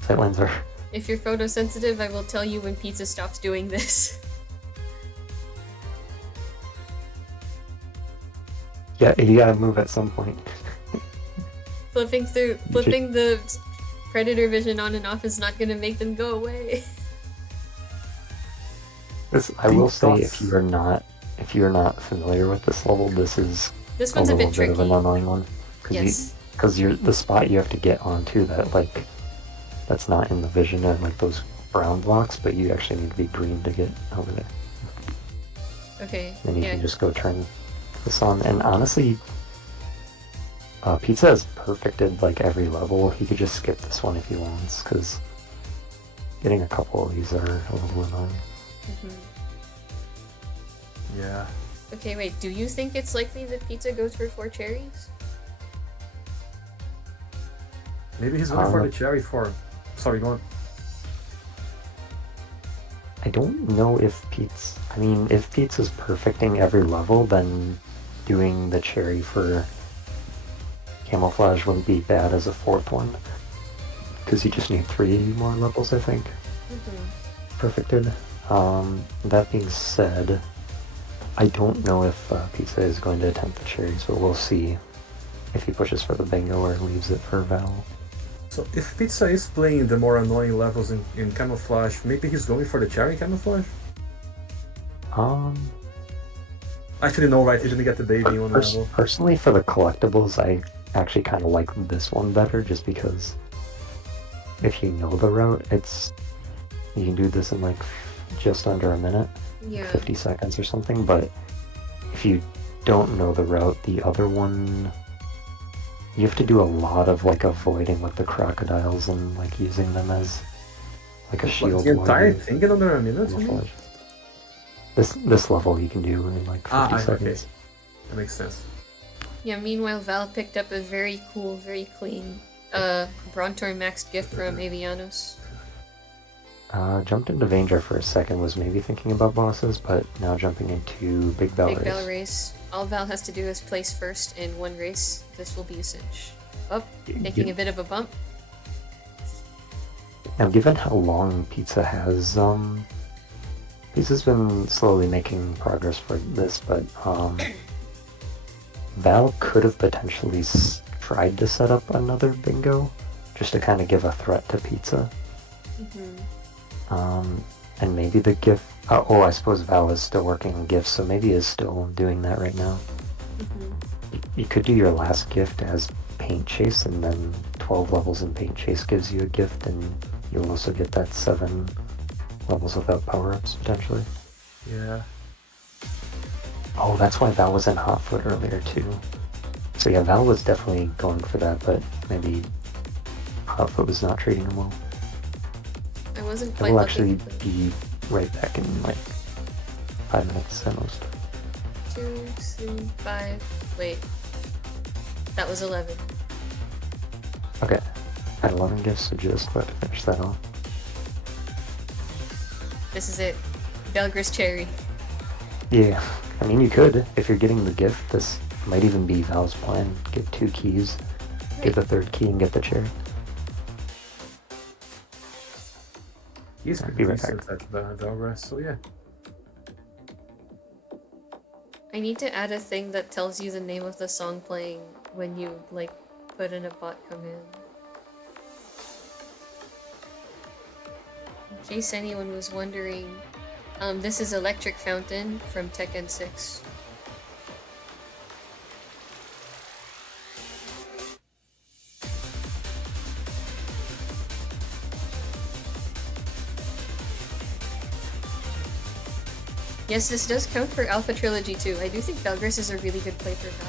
sightlines are. If you're photosensitive, I will tell you when Pizza stops doing this. Yeah, you gotta move at some point. Flipping the predator vision on and off is not gonna make them go away. I will say, if you're not familiar with this level, this is This one's a bit little bit of an tricky. annoying one. Yes. Because the spot you have to get onto that's not in the vision of like those brown blocks, but you actually need to be green to get over there. Okay. And you Yeah. can just go turn this on. And honestly, Pizza has perfected like every level. He could just skip this one if he wants, because getting a couple of these are a little annoying. Yeah. Okay, wait. Do you think it's likely that Pizza goes for 4 cherries? Maybe he's going for the cherry for. Sorry, go on. I don't know if if Pizza's perfecting every level, then doing the cherry for camouflage wouldn't be bad as a 4th one. Because you just need 3 more levels, I think. Perfected. That being said, I don't know if Pizza is going to attempt the cherries, but we'll see if he pushes for the bingo or leaves it for Val. So if Pizza is playing the more annoying levels in camouflage, maybe he's going for the cherry camouflage? Actually, no, right? He didn't get the baby one level. Personally, for the collectibles, I actually kind of like this one better, just because if you know the route, you can do this in like just under a minute, Yeah. 50 seconds or something. But if you don't know the route, the other one, you have to do a lot of like avoiding with the crocodiles and like using them as like a shield. The entire while thing in under a minute? camouflage. This level you can do in like 50 seconds. Okay. That makes sense. Yeah, meanwhile, Val picked up a very cool, very clean Brontor maxed gift from Avianos. Jumped into Vanger for a second, was maybe thinking about bosses, but now jumping into Big Bell Big Race. Bell Race. All Val has to do is place first in one race. This will be a cinch. Up, taking a bit of a bump. Now, given how long Pizza has, Pizza's been slowly making progress for this, but Val could have potentially tried to set up another bingo, just to kind of give a threat to Pizza. And maybe the gift. I suppose Val is still working on gifts, so maybe is still doing that right now. You could do your last gift as Paint Chase, and then 12 levels in Paint Chase gives you a gift, and you'll also get that 7 levels without power-ups, potentially. Yeah. Oh, that's why Val was in Hotfoot earlier, too. So yeah, Val was definitely going for that, but maybe Hotfoot was not treating him well. I wasn't I quite will looking actually for the be right back in like 5 minutes at most. 2, 3, 5. Wait. That was 11. Okay. I had 11 gifts, so just about to finish that off. This is it. Belgris Cherry. Yeah, I mean, you could, if you're getting the gift. This might even be Val's plan. Get 2 keys, get the 3rd key, and get the cherry. He's I'll pretty be right decent at Belgras, so yeah. I need to add a thing that tells you the name of the song playing when you, like, put in a bot command. In case anyone was wondering, this is Electric Fountain from Tekken 6. Yes, this does count for Alpha Trilogy too. I do think Belgris is a really good play for Val.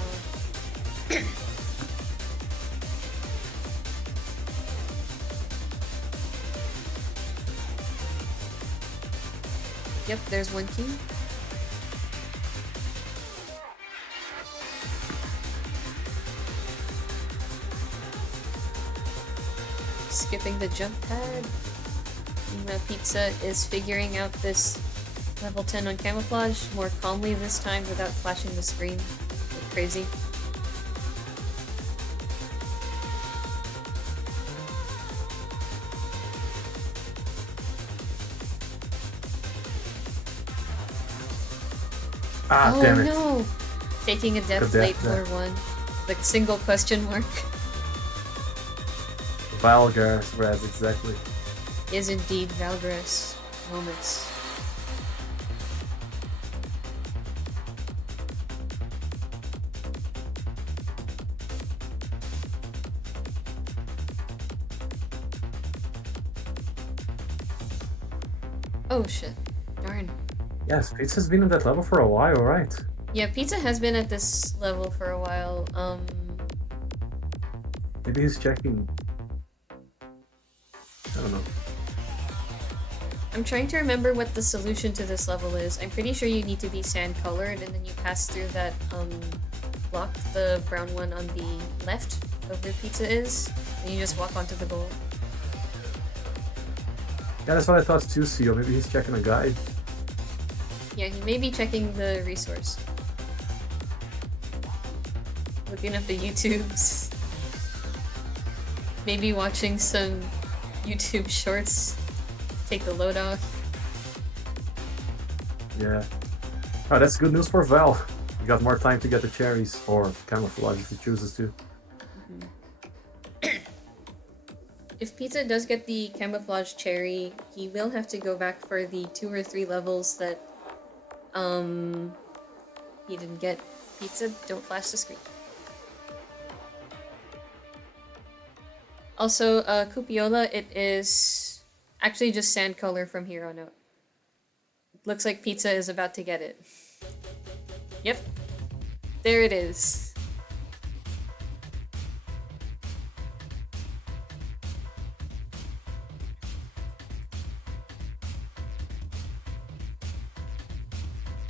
Yep, there's 1 key. Skipping the jump pad. Pizza is figuring out this level 10 on camouflage more calmly this time without flashing the screen like crazy. Ah, Oh damn it. no! Taking a death The late death for one. Like single question mark. Valgar's res, exactly. Is indeed Valgras moments. Oh shit. Darn. Yes, Pizza's been on that level for a while, right? Yeah, Pizza has been at this level for a while. Maybe he's checking. I don't know. I'm trying to remember what the solution to this level is. I'm pretty sure you need to be sand colored and then you pass through that block, the brown one on the left of where Pizza is, and you just walk onto the goal. Yeah, that's what I thought too, Seal. Maybe he's checking a guide. Yeah, he may be checking the resource. Looking up the YouTubes. Maybe watching some YouTube shorts. Take the load off. Yeah. Oh, that's good news for Val. He got more time to get the cherries, or camouflage if he chooses to. If Pizza does get the camouflage cherry, he will have to go back for the 2 or 3 levels that he didn't get. Pizza, don't flash the screen. Also, Cupiola, it is actually just sand color from here on out. Looks like Pizza is about to get it. Yep. There it is.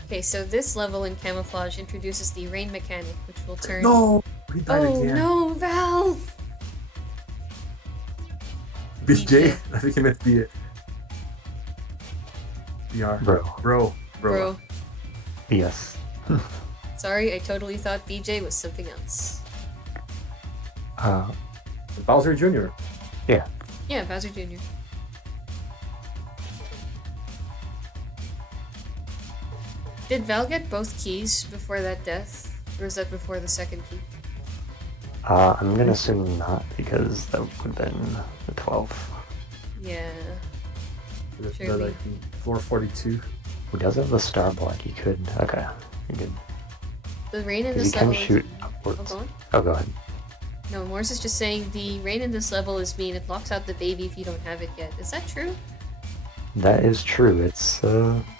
Okay, so this level in Camouflage introduces the rain mechanic, which will turn... No! He died Oh again. no, Val! BJ? I think he meant B. BR. Bro. Bro. Yes. Sorry, I totally thought BJ was something else. Bowser Jr. Yeah. Yeah, Bowser Jr. Did Val get both keys before that death? Or was that before the second key? I'm gonna assume not, because that would have been the 12th. Yeah. The, Sure, like, floor 42. Who does have the star block? You could. Okay, you're good. The rain in Because this you level can shoot is... upwards. Oh, go on. Oh, go ahead. No, Morse is just saying the rain in this level is mean. It locks out the baby if you don't have it yet. Is that true? That is true. It's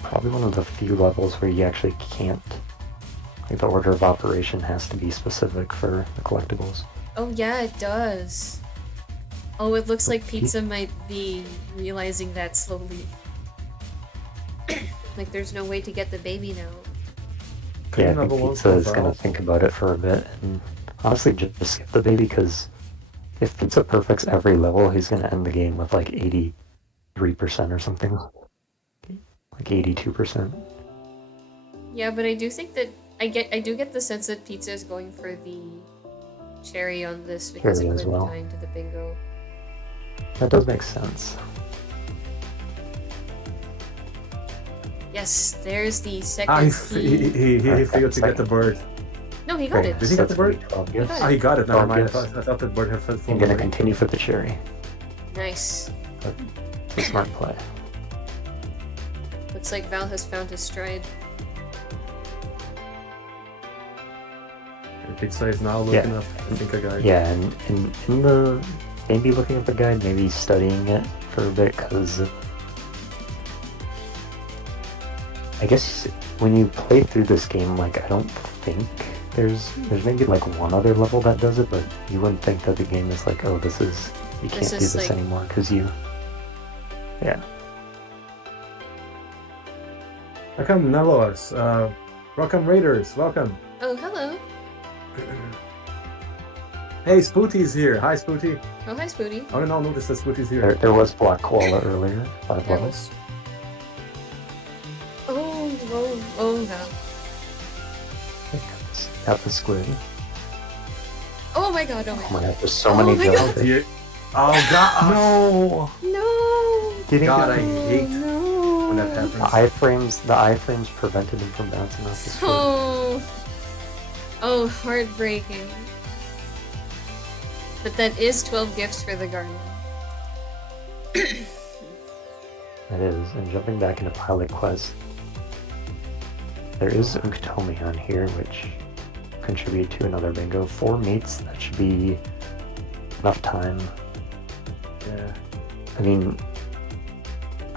probably one of the few levels where you actually can't. Like, the order of operation has to be specific for the collectibles. Oh yeah, it does. Oh, it looks like Pizza might be realizing that slowly. Like there's no way to get the baby now. Yeah, I Number think one Pizza is for gonna Val. think about it for a bit, and honestly just skip the baby, because if Pizza perfects every level, he's gonna end the game with like 83% or something. Like 82%. Yeah, but I do think that I do get the sense that Pizza is going for the cherry on this because Cherry it as went well. time to the bingo. That does make sense. Yes, there's the second Ah, he key. failed to get the bird. No, he got it. Did he get the bird? Yes. He got Ah, he got it. Never Oh, mind. yes. I thought the bird had I'm flown gonna away. continue for the cherry. Nice. It's a smart play. Looks like Val has found his stride. And Pizza is now looking up, I think, a guide. Yeah, and in the maybe looking at the guide, maybe studying it for a bit, because I guess when you play through this game, like, I don't think there's maybe like one other level that does it, but you wouldn't think that the game is like, oh, this is, you can't do is this like- anymore, because you, yeah. Welcome, Nelos. Welcome, Raiders. Welcome. Oh, hello. Hey, Spooty's here. Hi, Spooty. Oh, hi, Spooty. I didn't notice that Spooty's here. There was Black Koala earlier, 5 There levels. was... Oh, Val. Got the squid. Oh my god, oh my Oh god. my god, there's so Oh many my jumps. Dear. Oh, God. No! No! Didn't God, get I the- hate. No! when that No! happens. The iframes prevented him from bouncing off his foot. Oh! Oh, heartbreaking. But that is 12 gifts for the garland. That is, and jumping back into Pilot Quest, there is Unktomi on here, which contribute to another bingo. 4 meats, that should be enough time. Yeah. I mean,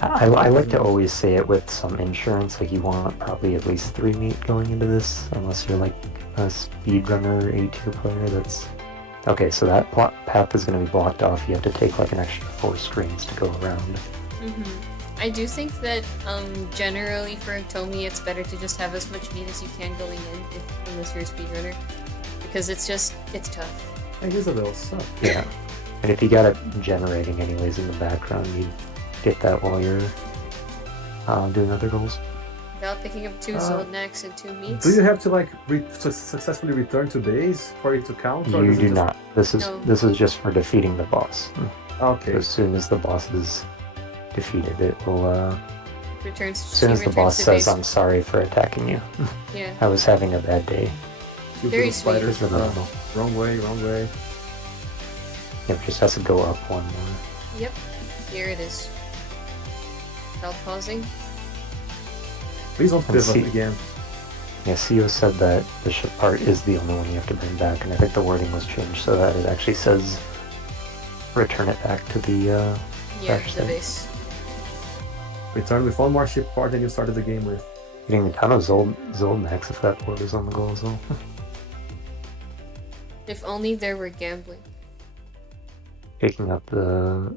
I like to always say it with some insurance, like you want probably at least 3 meat going into this, unless you're like a speedrunner A-tier player that's... Okay, so that path is going to be blocked off. You have to take like an extra 4 screens to go around. I do think that generally for Tomi it's better to just have as much meat as you can going in, unless you're a speedrunner. Because it's tough. It is a little suck. Yeah. And if you got it generating anyways in the background, you get that while you're doing other goals. Without picking up 2 Zoldnacks and 2 meats. Do you have to like successfully return to base for it to count? Or You is it do just... not. This is just for defeating the boss. Okay. So as soon as the boss is defeated, it will Returns. as soon as the boss says, "I'm sorry for attacking you. Yeah. I was having a bad day." Two Very little spiders. sweet. Wrong way, wrong way. It just has to go up one more. Yep. Here it is. Without pausing. Please don't And pivot again. Yeah, CEO said that the ship part is the only one you have to bring back, and I think the wording was changed so that it actually says return it back to the Yeah, back the state. base. Return with one more ship part than you started the game with. Getting a ton of Zoldnax if that board is on the goal as well. If only there were gambling. Picking up the...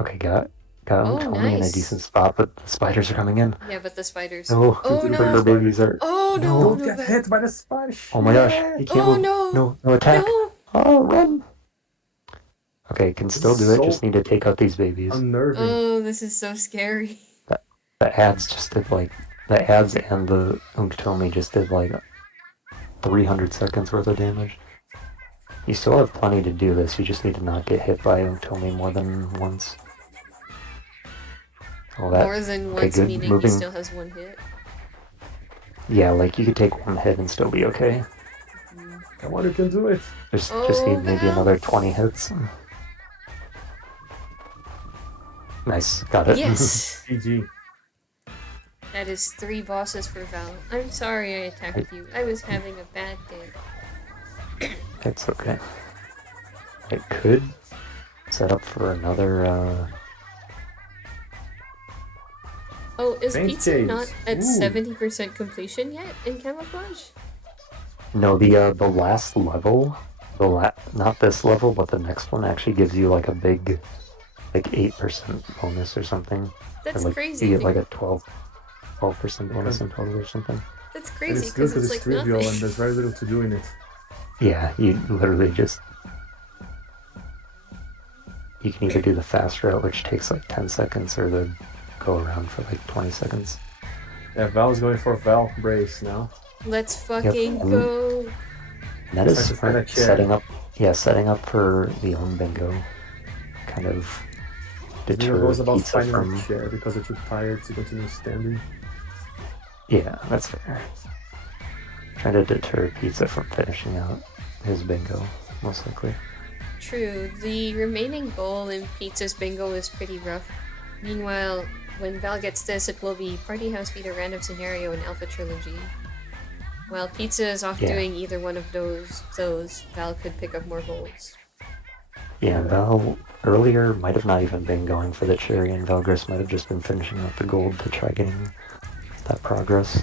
Okay, got Oh, Tommy in a nice. decent spot, but the spiders are coming in. Yeah, but the spiders. No, Oh, the no. babies are... Oh no! Don't no, get that- hit by the spider. Oh my gosh, shit. you can't Oh move. no! No attack. No! Oh, run! Okay, can still do it, So just need to take out these babies. Unnerving. Oh, this is so scary. The ads just did like... The ads and the Unktomi just did like 300 seconds worth of damage. You still have plenty to do this, you just need to not get hit by Unktomi more than once. All that... More than okay, once, good. meaning Moving- he still has 1 hit. Yeah, like you could take 1 hit and still be okay. Come on, you can do it. Just Oh, need maybe Val. another 20 hits. Nice, got it. Yes! GG. That is 3 bosses for Val. I'm sorry I attacked you. I was having a bad day. It's okay. It could set up for another, Oh, is Thanks, Pizza James. not at Ooh. 70% completion yet in Camouflage? No, the last level, not this level, but the next one actually gives you like a big, like 8% bonus or something. That's or like crazy. you get like a 12% bonus in total or something. That's And crazy it's good because because it's it's like trivial and nothing. there's very little to do in it. Yeah, you literally just... You can either do the fast route, which takes like 10 seconds, or the go around for like 20 seconds. Yeah, Val's going for Val Brace now. Let's fucking and- go. And that Just is have to find a chair. setting up for the own bingo. Kind of Nero deter goes about pizza finding from... a chair because they're too tired to continue standing. Yeah, that's fair. Trying to deter pizza from finishing out his bingo, most likely. True, the remaining goal in Pizza's bingo is pretty rough. Meanwhile, when Val gets this, it will be Party House Beat a Random Scenario and Alpha Trilogy. While Pizza is off Yeah. doing either one of those, Val could pick up more goals. Yeah, Val earlier might have not even been going for the cherry, and Valgris might have just been finishing out the gold to try getting that progress.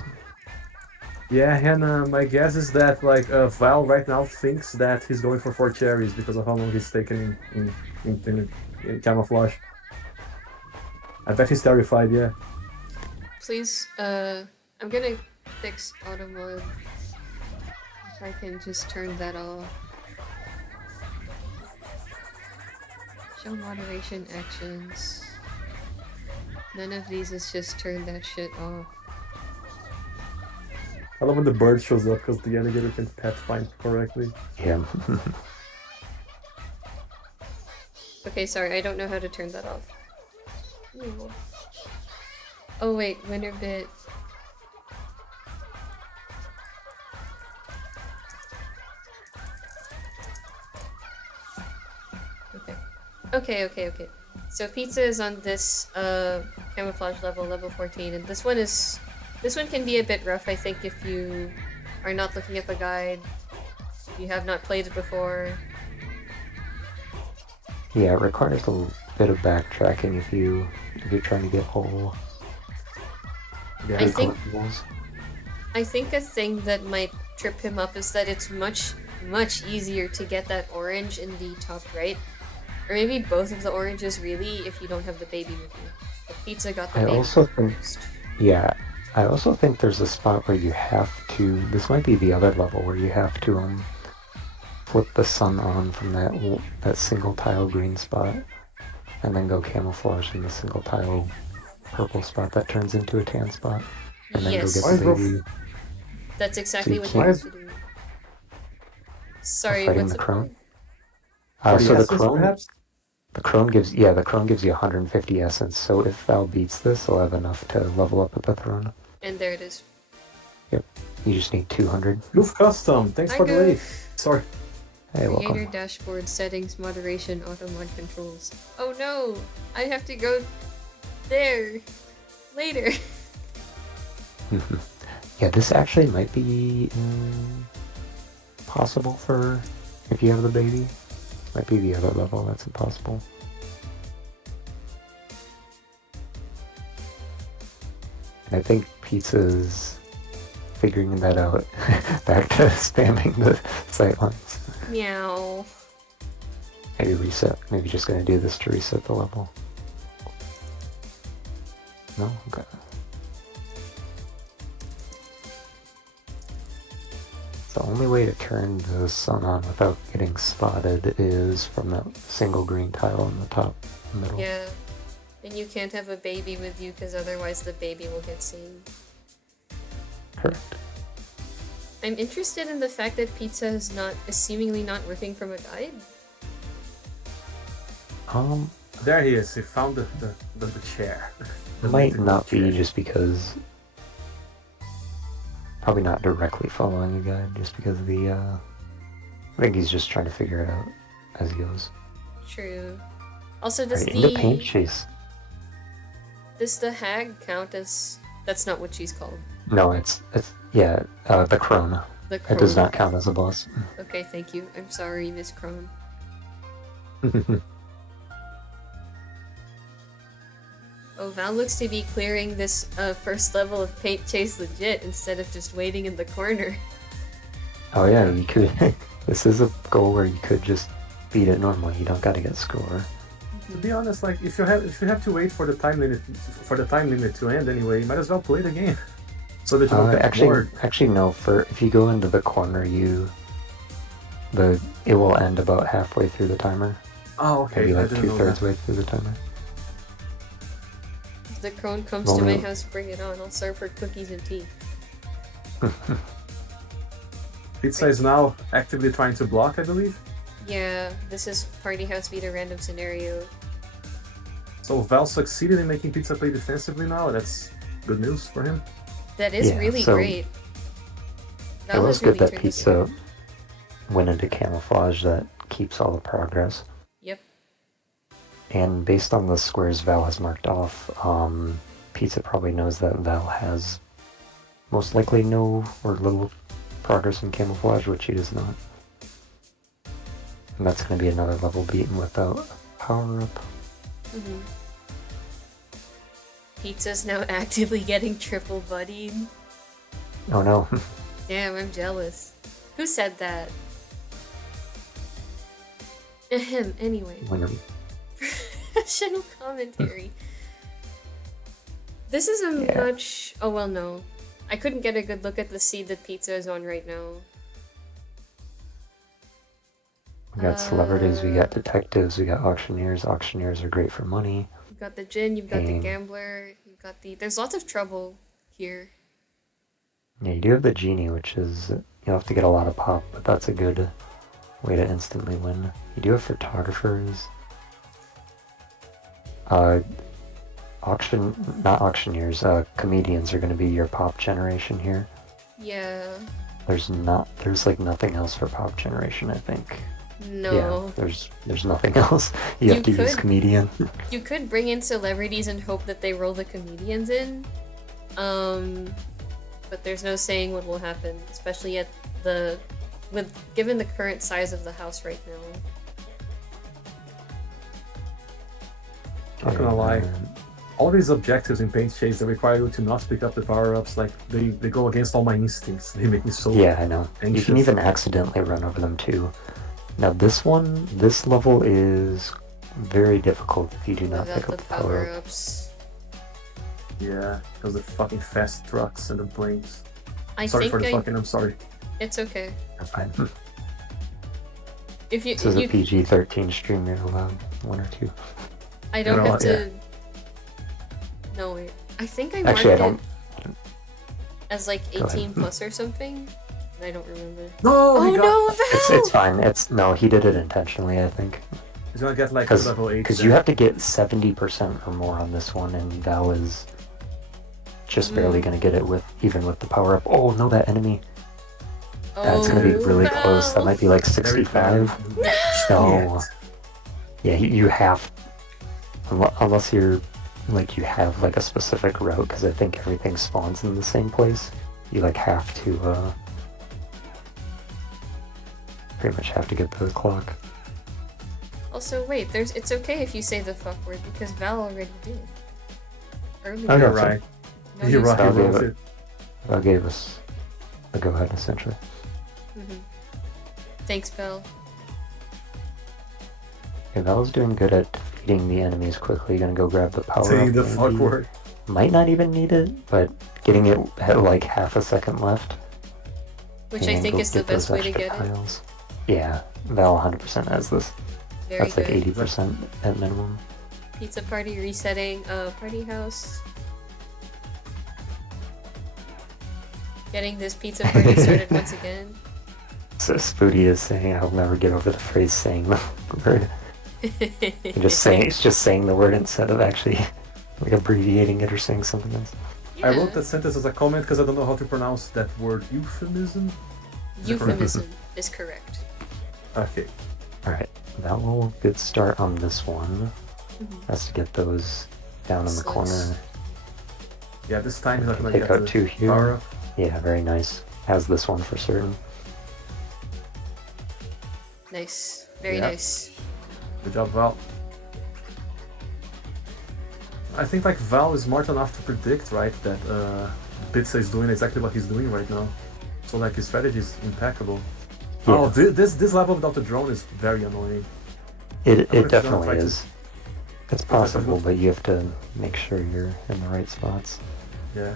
Yeah, and my guess is that like Val right now thinks that he's going for 4 cherries because of how long he's taken in Camouflage. I bet he's terrified, yeah. Please, I'm gonna fix auto mode. If I can just turn that off. Show moderation actions. None of these is just turn that shit off. I love when the bird shows up because the alligator can pet find correctly. Yeah. Okay, sorry, I don't know how to turn that off. Ew. Oh wait, winner bit. Okay. So pizza is on this camouflage level 14, and this one can be a bit rough, I think, if you are not looking at the guide, you have not played it before. Yeah, it requires a bit of backtracking if you're trying to get whole Yeah. I think collectibles. I think a thing that might trip him up is that it's much easier to get that orange in the top right. Or maybe both of the oranges, really, if you don't have the baby with you. But pizza got the I baby also think, first. yeah, I also think there's a spot where you have to. This might be the other level where you have to flip the sun on from that single tile green spot, and then go camouflage in the single tile purple spot that turns into a tan spot, and then go get Yes. Why the go baby. That's exactly you what you can't- have to do. Sorry, fighting what's the the crone. point? For the So the essence, crone, perhaps? the crone gives you 150 essence. So if Val beats this, he'll have enough to level up at the throne. And there it is. Yep. You just need 200. Goof Custom, thanks Hi, for the raid. Goof. Sorry. Hey, Creator welcome. dashboard settings moderation auto mod controls. Oh no! I have to go there later. Yeah, this actually might be possible for if you have the baby. Might be the other level that's impossible. And I think Pizza's figuring that out. Back to spamming the sightlines. Meow. Maybe reset. Maybe just gonna do this to reset the level. No? Okay. The only way to turn the sun on without getting spotted is from that single green tile in the top middle. Yeah. And you can't have a baby with you because otherwise the baby will get seen. Correct. I'm interested in the fact that pizza is seemingly not working from a guide. There he is. He found the chair. The Might mythical not chair. be just because probably not directly following a guide, just because of the I think he's just trying to figure it out as he goes. True. Also, does Right, into paint chase. the hag count as... That's not what she's called. No, it's the crone. The It does crone. not count as a boss. Okay, thank you. I'm sorry, Miss Crone. Oh, Val looks to be clearing this first level of paint chase legit instead of just waiting in the corner. Oh yeah, you could. This is a goal where you could just beat it normally. You don't got to get score. To be honest, like if you have to wait for the time limit to end anyway, you might as well play the game, so that you don't get bored. Actually, no. If you go into the corner, it will end about halfway through the timer. Oh, okay. Maybe I like didn't know 2/3 that. way through the timer. If the crone comes to my house, bring it on. I'll serve her cookies and tea. Pizza is now actively trying to block, I believe. Yeah, this is Party House beat a random scenario. So Val succeeded in making Pizza play defensively now. That's good news for him. That is Yeah, really so great. It was has good really that turned this Pizza around. went into camouflage that keeps all the progress. Yep. And based on the squares Val has marked off, Pizza probably knows that Val has most likely no or little progress in camouflage, which he does not. And that's going to be another level beaten without power up. Mm-hmm. Pizza's now actively getting triple buddied. Oh no. Damn, I'm jealous. Who said that? Ahem, anyway. Professional commentary. This is a Yeah. much... Oh, well, no. I couldn't get a good look at the seed that Pizza is on right now. We got celebrities, we got detectives, we got auctioneers. Auctioneers are great for money. You've got the Djinn, you've got the And- Gambler, you've got the... There's lots of trouble here. Yeah, you do have the genie, which is you'll have to get a lot of pop, but that's a good way to instantly win. You do have photographers. not auctioneers, comedians are going to be your pop generation here. Yeah. There's like nothing else for pop generation, I think. No. Yeah, there's nothing else. You have to use could- comedian. You could bring in celebrities and hope that they roll the comedians in. But there's no saying what will happen, especially at given the current size of the house right now. Not gonna lie. All these objectives in Paint Shades that require you to not pick up the power-ups, like they go against all my instincts. They make me so Yeah, I know. anxious. You can even accidentally run over them too. Now this level is very difficult if you do not Without pick the up the power up. power-ups. Yeah, because the fucking fast trucks and the planes. I Sorry think for the fucking. I'm sorry. it's okay. You're fine. If you This is a you PG-13 stream. You're allowed one or two. I don't know have what, to. No wait. I think I marked Actually, I it don't. as like Go ahead. 18 plus or something. I don't remember. No, Oh he got, no, Val! It's fine. No, he did it intentionally. I think He's gonna get like to because level 8. you have to get 70% or more on this one, and Val is just barely gonna get it even with the power up. Oh no, that enemy. That's gonna be really close. That might be like 65. No. Yeah, you have, unless you're like you have like a specific route, because I think everything spawns in the same place. You like have to pretty much have to get the clock. Also, wait. It's okay if you say the fuck word because Val already did. Earlier. Oh, You're yeah, right. No, You're he's- right. He I'll loves give it. That gave us a go ahead essentially. Mhm. Thanks, Val. Okay, Val's doing good at defeating the enemies quickly. Gonna go grab the power Saying up. the fuck maybe. word. Might not even need it, but getting it at like half a second left. Which and I then think go is the get those best way to extra get it. tiles. Yeah, Val 100% has this. Very That's like good. 80% at minimum. Pizza party resetting. Party house. Getting this pizza party started once again. So Spooty is saying, I'll never get over the phrase saying the word. It's just saying the word instead of actually like abbreviating it or saying something else. Yeah. I wrote that sentence as a comment because I don't know how to pronounce that word. Euphemism? Euphemism is correct. Okay. Alright, that will good start on this one. Mhm. Has to get those down in the Slugs. corner. Yeah, this time he's not gonna Take get out the two here. power up. Yeah, very nice. Has this one for certain. Nice. Very Yeah. nice. Good job, Val. I think like Val is smart enough to predict, right, that Pizza is doing exactly what he's doing right now. So like his strategy is impeccable. Yeah. Oh, this level without the drone is very annoying. It gonna definitely try to- is. It's possible, but you have to make sure you're in the right spots. Yeah.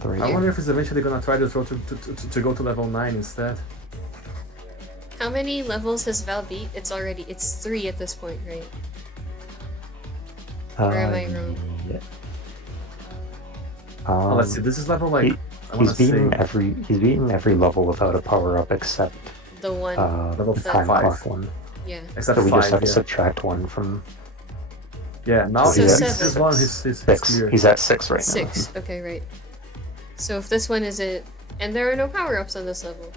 The right I wonder if he's eventually gonna try to throw to go to level 9 instead. How many levels has Val beat? It's 3 at this point, right? Or am I wrong? Yeah. Oh, let's see. This is level like he- I wanna he's beaten say every level without a power up except The one. Level the time 5. clock one. Yeah. except So we 5. just have to Yeah. subtract one from Yeah. Now So he's he's at this one. He's 6. clear. He's at 6 right 6. Okay, right. So if this one is it, and there are no power-ups on this level.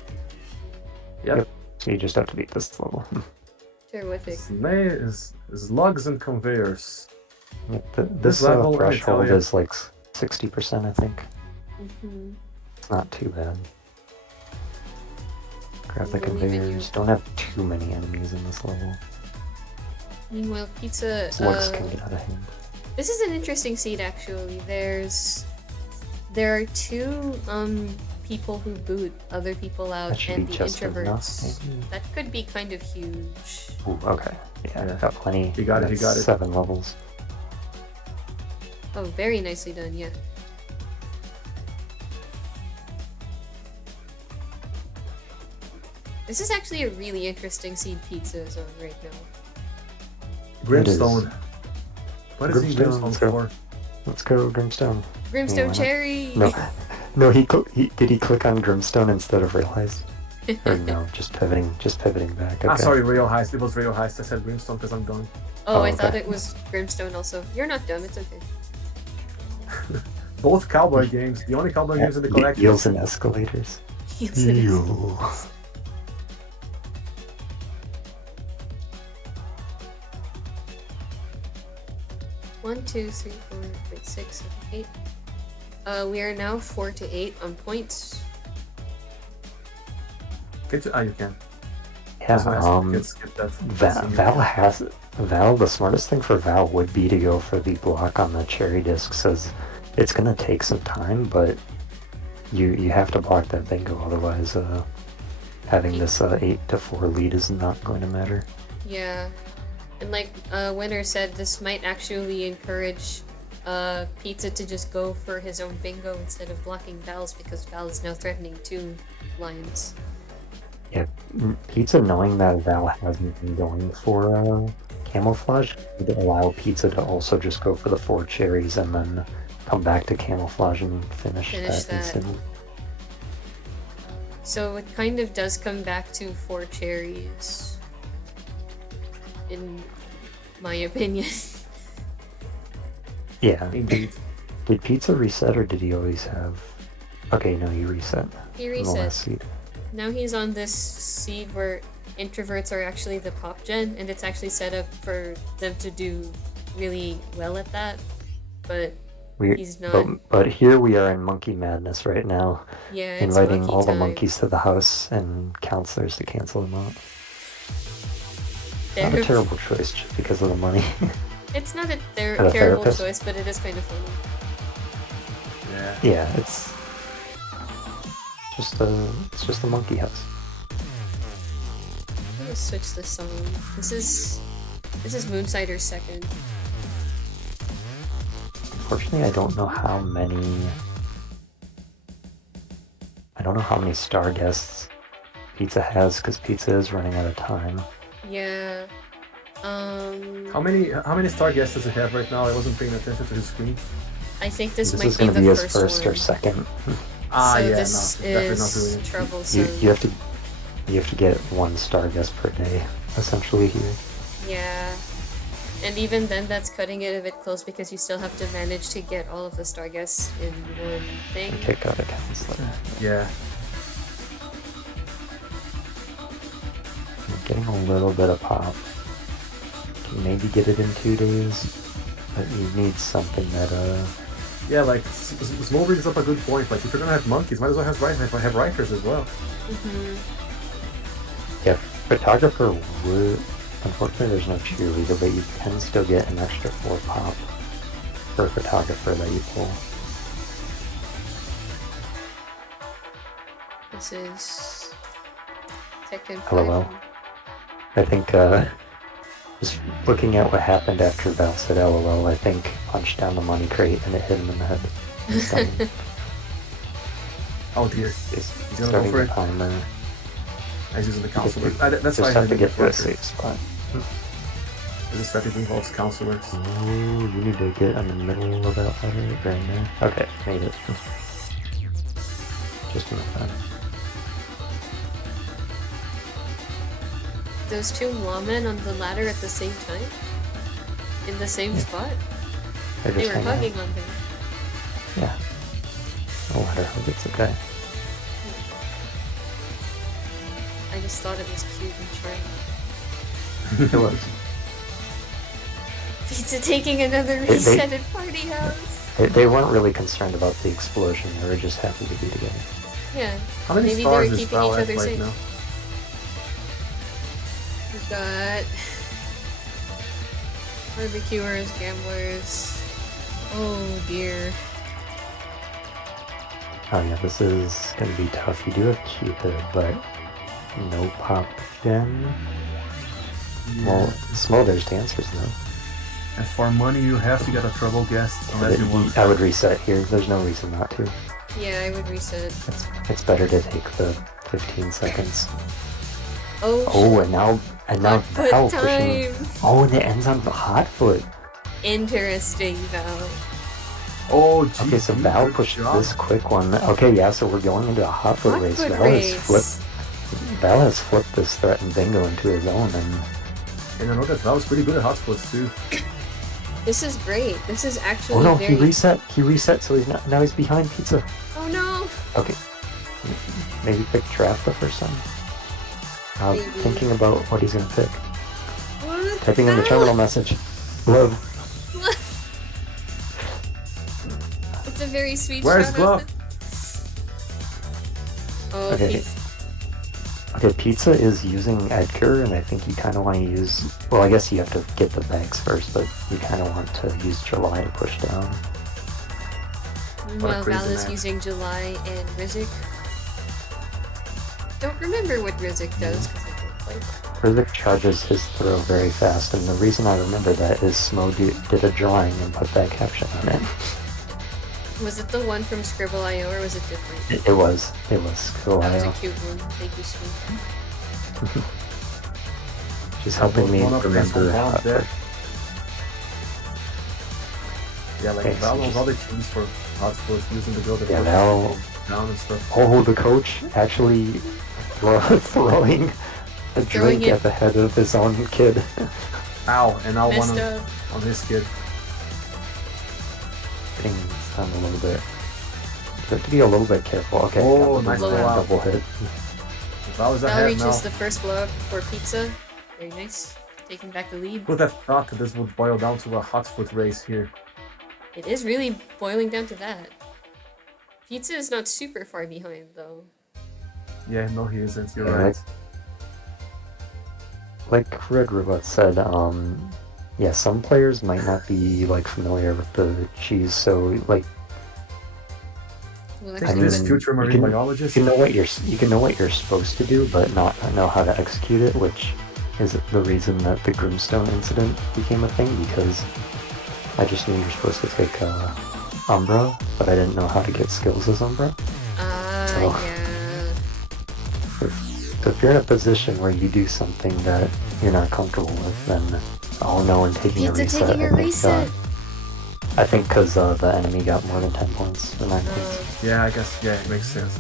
Yep. now. So you just have to beat this level. Terrific. Is lugs and conveyors. This level, I tell threshold ya. is like 60%, I think. Hmm. It's not too bad. Grab the I believe in you. conveyors. Don't have too many enemies in this level. Meanwhile, pizza. Slugs can get out of hand. This is an interesting seed, actually. There are 2 people who boot other people out, That should and be the just introverts. enough, maybe. That could be kind of huge. Ooh, okay. Yeah, Yeah. got plenty. You got it, you That's got it. 7 levels. Oh, very nicely done. Yeah. This is actually a really interesting seed pizza zone right now. Brimstone. What is he Brimstone, Brimstone let's go. for? Let's go, Grimstone. Brimstone why not? cherry. No, no. Did he click on Grimstone instead of realized? Or no, just pivoting back. Okay. Ah, sorry, Rail Heist. It was Rail Heist. I said Brimstone because I'm done. Oh, Oh, I thought okay. it was Brimstone also. You're not dumb. It's okay. both cowboy games. The only cowboy games in the collection. Heels and escalators. Heels and Ew. One, two, three, 4, 5, 6, 7, 8. We are now 4 to 8 on points. You can. Yeah, Skip that. Val, the smartest thing for Val would be to go for the block on the cherry disc, says it's gonna take some time, but you have to block that bingo, otherwise having this 8-4 lead is not going to matter. Yeah. And like Winner said, this might actually encourage Pizza to just go for his own bingo instead of blocking Val's, because Val is now threatening 2 lions. Yeah, Pizza, knowing that Val hasn't been going for camouflage, would allow Pizza to also just go for the 4 cherries and then come back to camouflage and finish that instantly. So it kind of does come back to 4 cherries, in my opinion. Yeah. Indeed. Did Pizza reset, or did he always have... Okay, no, he reset. He in the reset. last seed. Now he's on this seed where introverts are actually the pop gen, and it's actually set up for them to do really well at that, but he's not. But here we are in monkey madness right now. Yeah, it's inviting monkey all time. the monkeys to the house and counselors to cancel them out. Not a terrible choice just because of the money. It's not a a terrible therapist? choice, but it is kind of funny. Yeah. Yeah, it's just a monkey house. I'm gonna switch this song. This is Moonsider's second. Unfortunately, I don't know how many star guests Pizza has, because Pizza is running out of time. Yeah. How many star guests does it have right now? I wasn't paying attention to his screen. I think this This might is be going to the be his first first one. or second. So Yeah, this no, definitely not is doing it. troublesome. You have to get 1 star guest per day, essentially here. Yeah. And even then, that's cutting it a bit close, because you still have to manage to get all of the star guests in one thing. And kick out a counselor. Yeah. You're getting a little bit of pop. Can maybe get it in 2 days, but you need something that Yeah, like Small brings up a good point. Like, if you're gonna have monkeys, might as well have Rikers as well. Yeah, photographer would... Unfortunately, there's no cheerleader, but you can still get an extra 4 pop for a photographer that you pull. This is Tekken 5. LOL. I think, just looking at what happened after Val said LOL, I think punched down the money crate and it hit him in the head. And stunned. Oh dear. He's gonna go starting for the it? timer. He's using the counselor. Just That's why I have to need get to a Riker. safe spot. This strategy involves counselors. Oh, you need to get in the middle of that ladder right now. Okay, made it. Just enough time. Those 2 lawmen on the ladder at the same time? In the same spot? They're They just were hanging out. hugging on him. Yeah. No ladder hug, it's okay. I just thought it was cute and charming. It was. Pizza taking another They- reset at Party House! They weren't really concerned about the explosion, they were just happy to be together. Yeah. How many Maybe they stars were is keeping Val each at other right safe. now? We've got barbecuers, gamblers. Oh dear. Oh yeah, this is gonna be tough. You do have Cupid, but no pop gen. Well, there's dancers though. And for money, you have to get a trouble guest unless you want. I would reset here. There's no reason not to. Yeah, I would reset. It's better to take the 15 seconds. Oh, Oh, and now hot foot Val time! pushing. Oh, and it ends on the hot foot. Interesting, Val. Oh, geez. Okay, so Val pushed this quick one. Okay, yeah, so we're going into a hot foot Hot race. foot Val has flipped this threatened bingo into his own, and And I know that Val is pretty good at hotspots too. This is great. This is actually Oh no, very... he reset. He reset, so he's not. Now he's behind Pizza. Oh no! Okay. Maybe pick trap the first time. Maybe. Thinking about what he's gonna pick. What? Typing in the terminal message. Love. It's a very sweet Where's shout Glove? out. Oh, Okay. he's- Okay, Pizza is using Edgar, and I think you kind of want to use... Well, I guess you have to get the bags first, but you kind of want to use July to push down. Meanwhile, crazy Val is man. using July and Rizik. Don't remember what Rizik does because I don't play that. Rizik charges his throw very fast, and the reason I remember that is Smo did a drawing and put that caption on it. Was it the one from Scribble.io or was it different? It was. It was. Cool. That was a cute one. Thank you, sweet. She's helping me One of them is remember on how... there. Yeah, like Okay, so Val knows just- all the keys for hotspots using the girl that Yeah, goes Val... down and stuff. Oh, the coach actually throwing a Throwing drink it. at the head of his own kid. Ow, and now one Messed up. on his kid. Getting stunned a little bit. You have to be a little bit careful. Okay, Oh, got the nice double- blowout. double hit. Val is Val ahead reaches now. the first blow up for Pizza. Very nice. Taking back the lead. Who would have thought that this would boil down to a hotfoot race here? It is really boiling down to that. Pizza is not super far behind though. Yeah, no he isn't, you're Yeah, right. Like Red Robot said, yeah, some players might not be like familiar with the cheese, so like Well, Is I actually, this mean, future marine you can- biologist? you can know what you're supposed to do, but not know how to execute it, which is the reason that the Grimstone incident became a thing, because I just knew you're supposed to take Umbra, but I didn't know how to get skills as Umbra. Oh. yeah. So if you're in a position where you do something that you're not comfortable with, then oh no, and taking a Pizza reset. taking a reset. I think because the enemy got more than 10 points or 9 points. Yeah, I guess, yeah, it makes sense.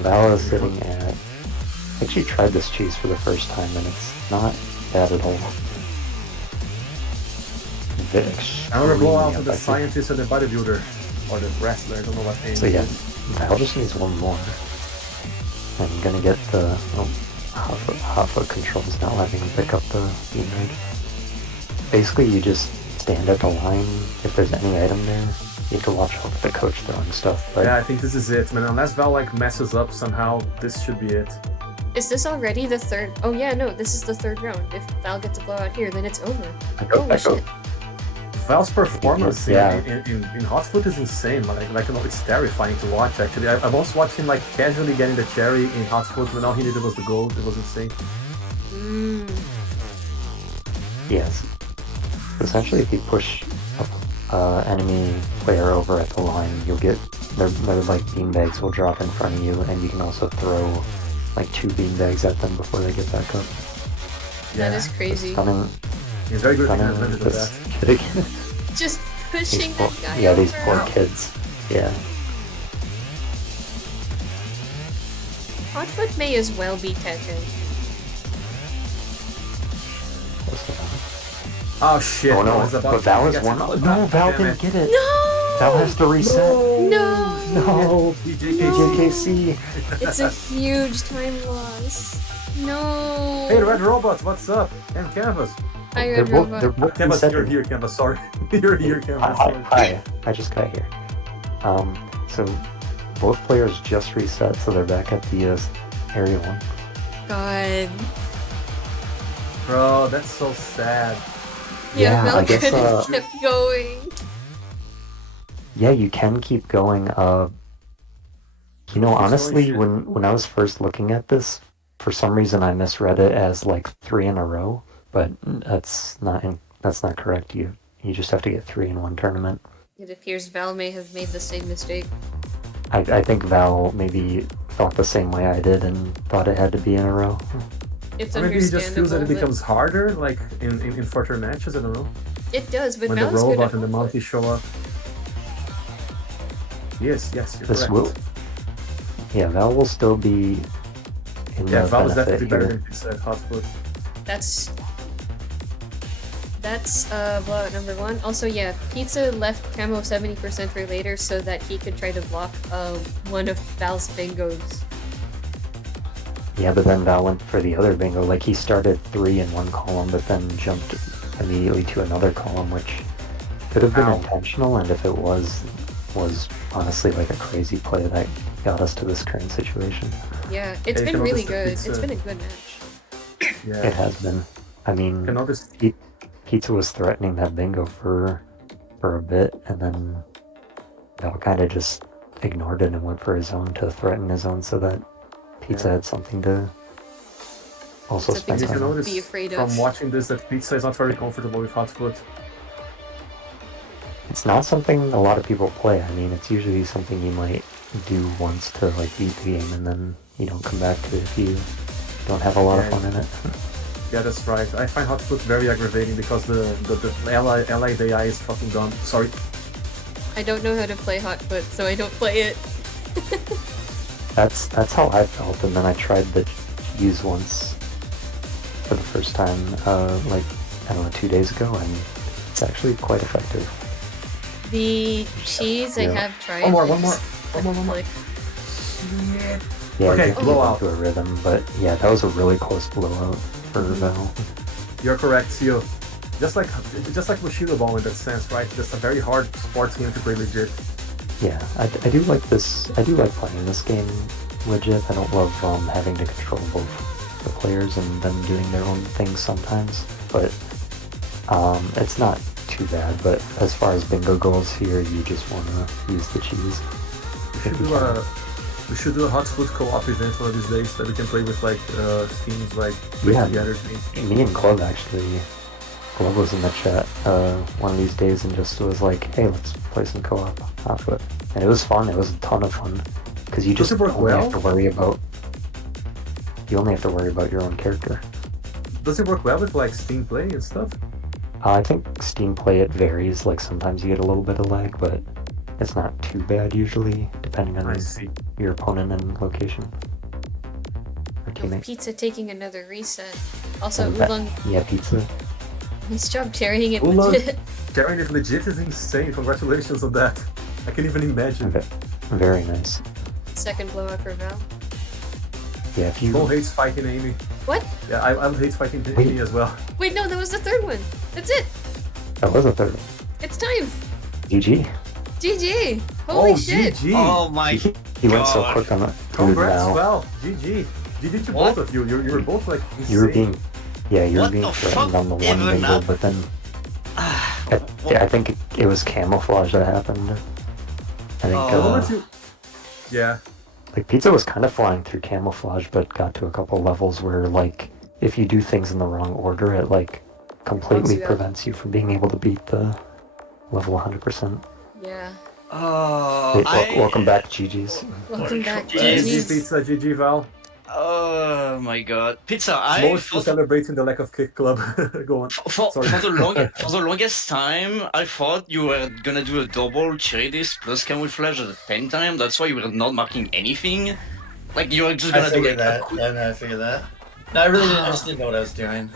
Val is sitting at... I actually tried this cheese for the first time and it's not bad at all. I want to blow out Extremely to the effective. scientist and the bodybuilder. Or the wrestler, I don't know what name So it yeah, is. Val just needs one more. I'm gonna get the... Oh, Hoffa controls not letting him pick up the beam rig. Basically you just stand at the line. If there's any item there, you have to watch out for the coach throwing stuff. But Yeah, I think this is it, man. Unless Val like messes up somehow, this should be it. Is this already the third? Oh yeah, no, this is the third round. If Val gets a blowout here, then it's over. I go, Holy shit. Val's performance Yeah. in Hotfoot is insane. Like you know, it's terrifying to watch. Actually, I once watched him like casually getting the cherry in Hotfoot when all he needed was the gold. It was insane. Mm. yes. Essentially, if you push enemy player over at the line, you'll get their like beanbags will drop in front of you, and you can also throw like 2 beanbags at them before they get back up. Yeah, That is crazy. Stunning, he's very good stunning at advantage of that. this kid again. Just pushing These poor, that guy yeah, over. these poor kids. Yeah. Hotfoot may as well be Tekken. Oh shit! Oh no, I was about but to Val is get one. it. No, Val Damn didn't it. get it. No! Val has to reset. No! No, BJKC. It's a huge time loss. No! Hey, Red Robot, what's up? And Canvas. Hi, They're Red both, Robot. they're both Canvas, you're resetting. here, Canvas. Sorry, you're here, Canvas. Hi, Sorry. hi, I just got here. So both players just reset, so they're back at the area 1. God. Bro, that's so sad. Yeah, Yeah, Val I guess, could have kept going. Yeah, you can keep going. You know, It's honestly, really when I was first looking at this, for some reason I misread it as like 3 in a row, but that's not correct. You just have to get 3 in one tournament. It appears Val may have made the same mistake. I think Val maybe thought the same way I did and thought it had to be in a row. It's Or maybe he just understandable. feels that it but- becomes harder, like in further matches. I don't know. It does, but When the Val's good robot at and the Hotfoot. monkey show up. Yes, you're This correct. will, yeah, Val will still be in Yeah, the Val is benefit definitely better here. than Pizza at Hotfoot. That's That's blowout number 1. Also, yeah, Pizza left Camo 70% for later so that he could try to block one of Val's bingos. Yeah, but then Val went for the other bingo. Like, he started 3 in one column, but then jumped immediately to another column, which could have been intentional, and if it was honestly like a crazy play that got us to this current situation. Yeah, it's Yeah, you been can really notice good. that It's been a good match. Yeah. It has been. I mean, You can notice. Pizza was threatening that bingo for a bit, and then Val kind of just ignored it and went for his own to threaten his own so that Pizza had something to also Something spend You to can time on. notice be afraid of. from watching this that Pizza is not very comfortable with hot foot. It's not something a lot of people play. I mean, it's usually something you might do once to like beat the game, and then you don't come back to it if you don't have a lot of fun in it. Yeah, that's right. I find hot foot very aggravating because the allied AI is fucking dumb. Sorry. I don't know how to play Hot Foot, so I don't play it. That's how I felt, and then I tried the cheese once for the first time, like, I don't know, 2 days ago, and it's actually quite effective. The cheese I Yeah. have tried. One more. Like, Yeah, Okay, you can blowout. get into a rhythm, but yeah, that was a really close blowout for Val. You're correct, Seal. Just like Bushido Ball in that sense, right? Just a very hard sports game to play legit. Yeah, I do like this. I do like playing this game legit. I don't love having to control both the players and them doing their own things sometimes, but it's not too bad. But as far as bingo goes here, you just want to use the cheese. We should do a hot foot co-op event one of these days that we can play with like teams like play Yeah. together. Me and Glove actually. Glove was in the chat one of these days and just was like, "Hey, let's play some co-op Hot Foot," and it was fun. It was a ton of fun because you Does just it work only well? have to worry about your own character. Does it work well with like Steam Play and stuff? I think Steam Play, it varies. Like sometimes you get a little bit of lag, but it's not too bad usually, depending on I see. your opponent and location or teammate. Pizza taking another reset. Also, And that- Oolong, yeah, Pizza. nice job carrying it Oolong. legit. Carrying it legit is insane. Congratulations on that. I can't even imagine. Very nice. Second blowout for Val. Yeah, if you Bo hates fighting Amy. What? Yeah, I hate fighting Amy as well. Wait, no, that was the third one. That's it. that was a third. It's time. GG. GG. Holy shit. GG. Oh my He went so God. quick on it. Congrats, Val. well. GG. GG to What? both of you. You were both like insane. You were being, you were What being the threatened fuck? on the one Even bingo, up? but then I think it was camouflage that happened. I think The moment you... Yeah. like Pizza was kind of flying through camouflage, but got to a couple levels where like if you do things in the wrong order, it like completely you out. prevents you from being able to beat the level 100%. Yeah. Oh, Welcome back, GG's. Welcome back. GG's. GG GG's. Pizza, GG Val. Oh my god, Pizza! I Most for thought celebrating the lack of kick club. Go on. for Sorry. for the longest time, I thought you were gonna do a double cherry disc plus camouflage at the same time. That's why you were not marking anything. Like you were just I gonna do figured like that. Yeah, no, I figured that. No, I really didn't. I just didn't know what I was doing.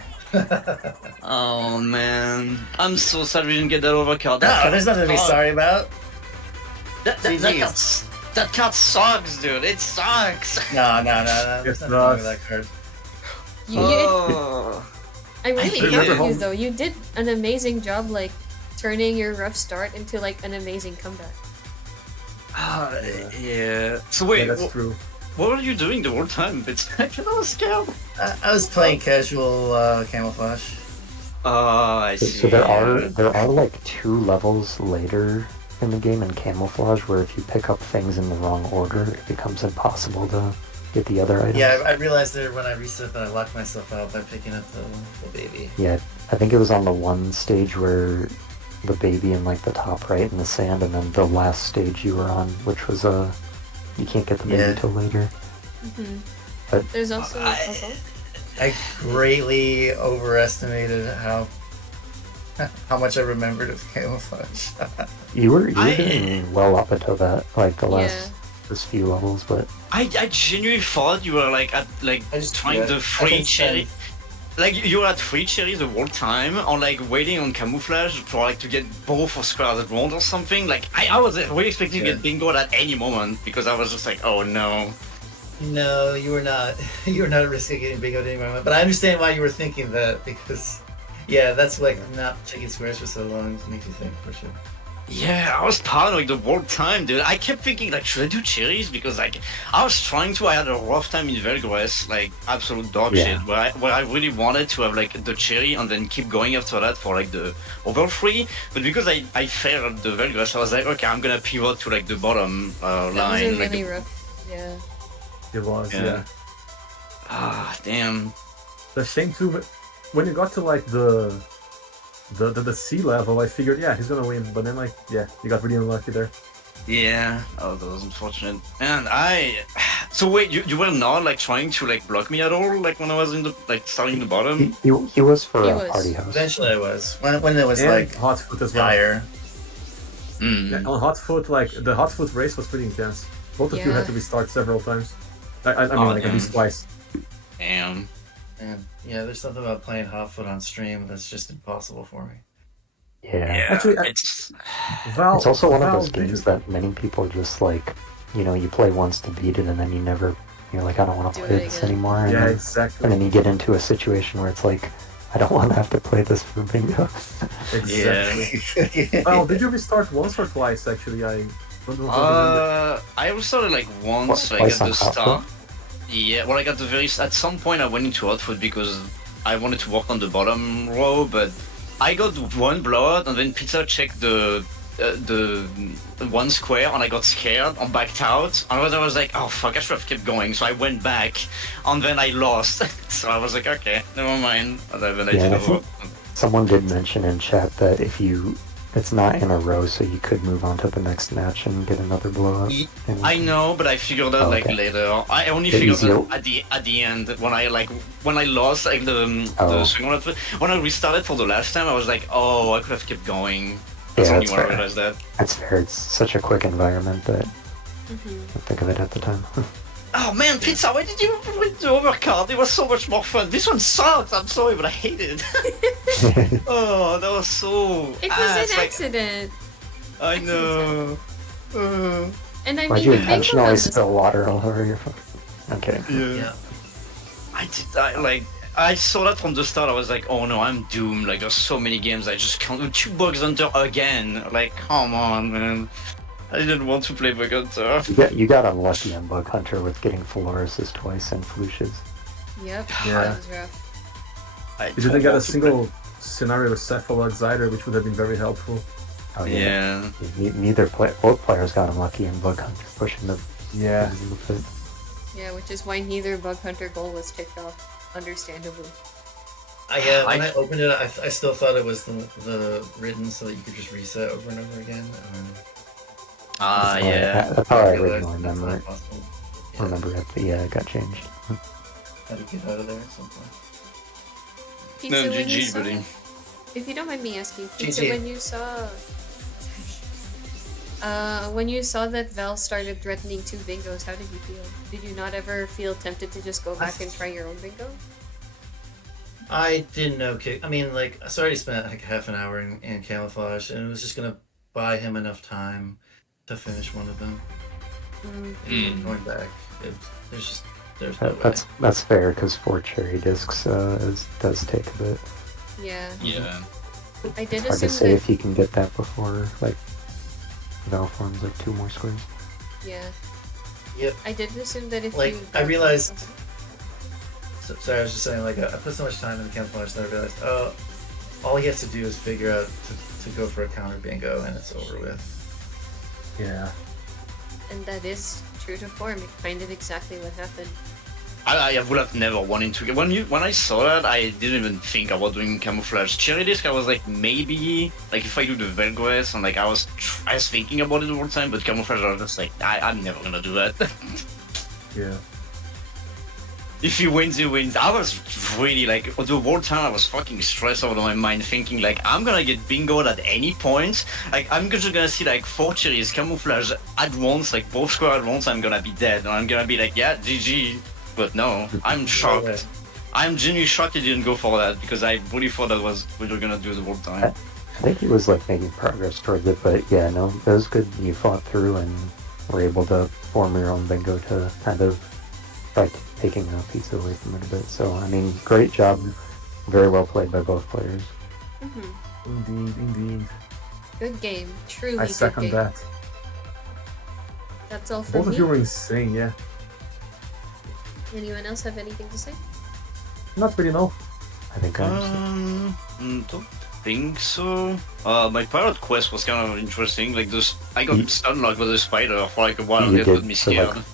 Oh man, I'm so sad we didn't get that overcard. No, there's nothing to be sorry about. That GG's. that card sucks, dude. It sucks. No. There's nothing wrong with that card. Oh. I really hate give it. you though. You did an amazing job, like turning your rough start into like an amazing comeback. Yeah. So wait, Yeah, that's true. what were you doing the whole time? It's I was scared. I was playing casual camouflage. Oh, I see. So there are like 2 levels later in the game in camouflage where if you pick up things in the wrong order, it becomes impossible to get the other items. Yeah, I realized there when I reset that I locked myself out by picking up the baby. Yeah, I think it was on the one stage where the baby in like the top right in the sand, and then the last stage you were on, which was you can't get the baby Yeah. till later. But There's also I greatly overestimated how much I remembered of camouflage. you were I- doing well up until that, like the last those few levels, but I genuinely thought you were like at like I just- trying yeah, the I free can cherry. spend- like you had 3 cherries the whole time, on like waiting on camouflage for like to get both of squares at once or something. Like I was really expecting to get bingo at any moment because I was just like, oh no. No, you were not. You were not risking getting bingo at any moment. But I understand why you were thinking that because, yeah, that's like not checking squares for so long makes you think for sure. Yeah, I was paranoid the whole time, dude. I kept thinking, like, should I do cherries? Because, like, I was trying to. I had a rough time in Velgres, like, absolute dog Yeah. shit, where I really wanted to have, like, the cherry and then keep going after that for, like, the over 3. But because I failed the Velgres, I was like, okay, I'm gonna pivot to, like, the bottom That line. was a like, really rough. Yeah. It was, Yeah. yeah. Ah, damn. The shame too, but when you got to like the sea level, I figured, yeah, he's gonna win. But then, like, yeah, you got really unlucky there. Yeah, oh, that was unfortunate. And so wait, you were not, like, trying to, like, block me at all, like, when I was in the, like, starting the bottom? He was for He a was. party house. Eventually, I was when it was And like hot foot as well. higher. Mm. Yeah, on hot foot, like the hot foot race was pretty intense. Both of you had Yeah. to restart several times. I mean, Oh, like at least damn. twice. Damn. And yeah, there's something about playing hot foot on stream that's just impossible for me. Yeah. Actually, it's Val, It's also one of Val, those did you- games that many people just like, you know, you play once to beat it and then you're like, I don't want to Do play it this again. anymore. And, Yeah, then, exactly. and then you get into a situation where it's like, I don't want to have to play this for bingo. Exactly. Val, did you restart once or twice? Actually, I don't know. If I remember. I restarted like once, like Twice at on the hot start. Yeah, well, like at some point I went into hot foot because I wanted to work on the bottom row, but I got one blowout and then Pizza checked the one square and I got scared and backed out. And I was like, oh fuck, I should have kept going. So I went back and then I lost. So I was like, okay, never mind. And then I Yeah, did I a think- Someone did mention in chat that it's not in a row, so you could move on to the next match and get another blowout. And- I know, but I figured out Oh, like okay. later. I only The figured easier- out at the end when I lost like the Oh. second one. When I restarted for the last time, I was like, oh, I could have kept going. That's Yeah, only that's when I fair. realized that. That's fair. It's such a quick environment that I didn't think of it at the time. Oh man, Pizza, why did you win the overcard? It was so much more fun. This one sucks. I'm sorry, but I hate it. Oh, that was so. It was it's an like- accident. I know. And I Why'd mean, you the bingo intentionally was spill water all over your phone? Okay. Yeah. I saw that from the start. I was like, oh no, I'm doomed. Like, there's so many games I just can't do. 2 Bugs Hunter again. Like, come on, man. I didn't want to play Bug Hunter. You got unlucky on Bug Hunter with getting Florises twice and Flushes. Yep. Yeah. That was rough. You didn't get a single scenario with Cephalox either, which would have been very helpful. Oh, Yeah. Both players got unlucky in Bug Hunter pushing the Yeah. things in the pit. Yeah, which is why neither Bug Hunter goal was ticked off, understandably. When I opened it, I still thought it was the written so that you could just reset over and over again. Ah, Oh, yeah. That's how I realized originally that's remember not it. possible. Yeah, Remember it, but yeah, it got changed. Had to get out of there at some point. Pizza, No, when you GG, saw, buddy. if you don't mind me asking, Pizza, GG. when you saw that Val started threatening 2 bingos, how did you feel? Did you not ever feel tempted to just go back and try your own bingo? I didn't know. I mean, like, so I already spent like half an hour in camouflage, and it was just gonna buy him enough time to finish one of them. And going back, there's no way. That's fair because 4 cherry discs does take a bit. Yeah. Yeah. I did Hard to assume say that. if you can get that before like Val forms like 2 more squares. Yeah. Yep. I did assume that if Like, you. I realized. Sorry, I was just saying, like, I put so much time in the camouflage that I realized, oh, all he has to do is figure out to go for a counter bingo, and it's over with. Yeah. And that is true to form. It kind of exactly what happened. I would have never wanted to. When I saw that, I didn't even think about doing camouflage. Cherry disc, I was like, maybe, like if I do the Velgres, and like I was thinking about it the whole time, but camouflage, I was just like, I'm never gonna do that. Yeah. If he wins, he wins. I was really like, the whole time I was fucking stressed out of my mind, thinking like, I'm gonna get bingoed at any point. Like, I'm just gonna see like 4 cherries camouflage at once, like both square at once, I'm gonna be dead. And I'm gonna be like, yeah, GG. But no, I'm shocked. I'm genuinely shocked he didn't go for that because I really thought that was what we were gonna do the whole time. I think he was like making progress towards it, but yeah, no, that was good. You fought through and were able to form your own bingo to kind of try taking pizza away from it a bit. So, I mean, great job. Very well played by both players. Indeed. Good game. Truly I good second game. that. That's all for Both me. of you were insane, yeah. Anyone else have anything to say? Not really, no. I think I'm. Don't think so. My pirate quest was kind of interesting. Like I got stunned like with a spider for like a while. You It got did, me so, scared. like,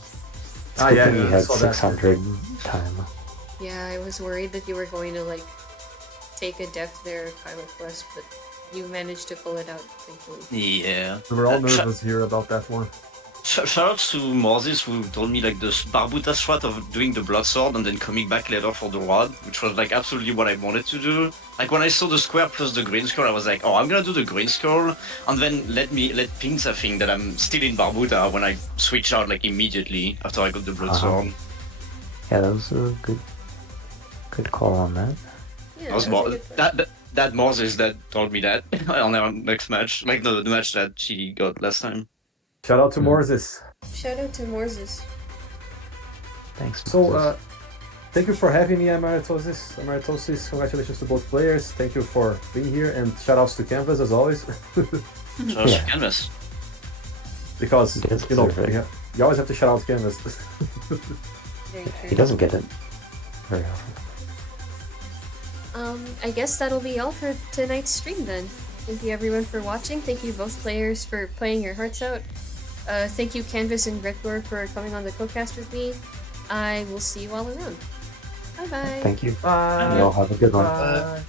Ah, yeah, you I had saw that. 600 time. Yeah, I was worried that you were going to like take a death there pilot quest, but you managed to pull it out, thankfully. Yeah. We were all nervous here about that one. Shoutouts to Moses who told me like this Barbuta strat of doing the blood sword and then coming back later for the rod, which was like absolutely what I wanted to do. Like when I saw the square plus the green skull, I was like, oh, I'm gonna do the green skull, and then let Pinza think that I'm still in Barbuta when I switch out like immediately after I got the blood sword. Yeah, that was a good call on that. Yeah, That was that was a good point. that Moses that told me that on our next match, like the match that she got last time. Shout out to Morses. Shout out to Morses. Thanks. So, Moses. thank you for having me, Amaratosis. Congratulations to both players. Thank you for being here, and shout outs to Canvas as always. Just Yeah. canvas. Because, He does you know, deserve it. you always have to shout out Canvas. Very true. He doesn't get it very often. I guess that'll be all for tonight's stream then. Thank you everyone for watching. Thank you both players for playing your hearts out. Thank you Canvas and gretgor for coming on the co-cast with me. I will see you all around. Bye bye. Thank you. Bye. You all have a good one. Bye.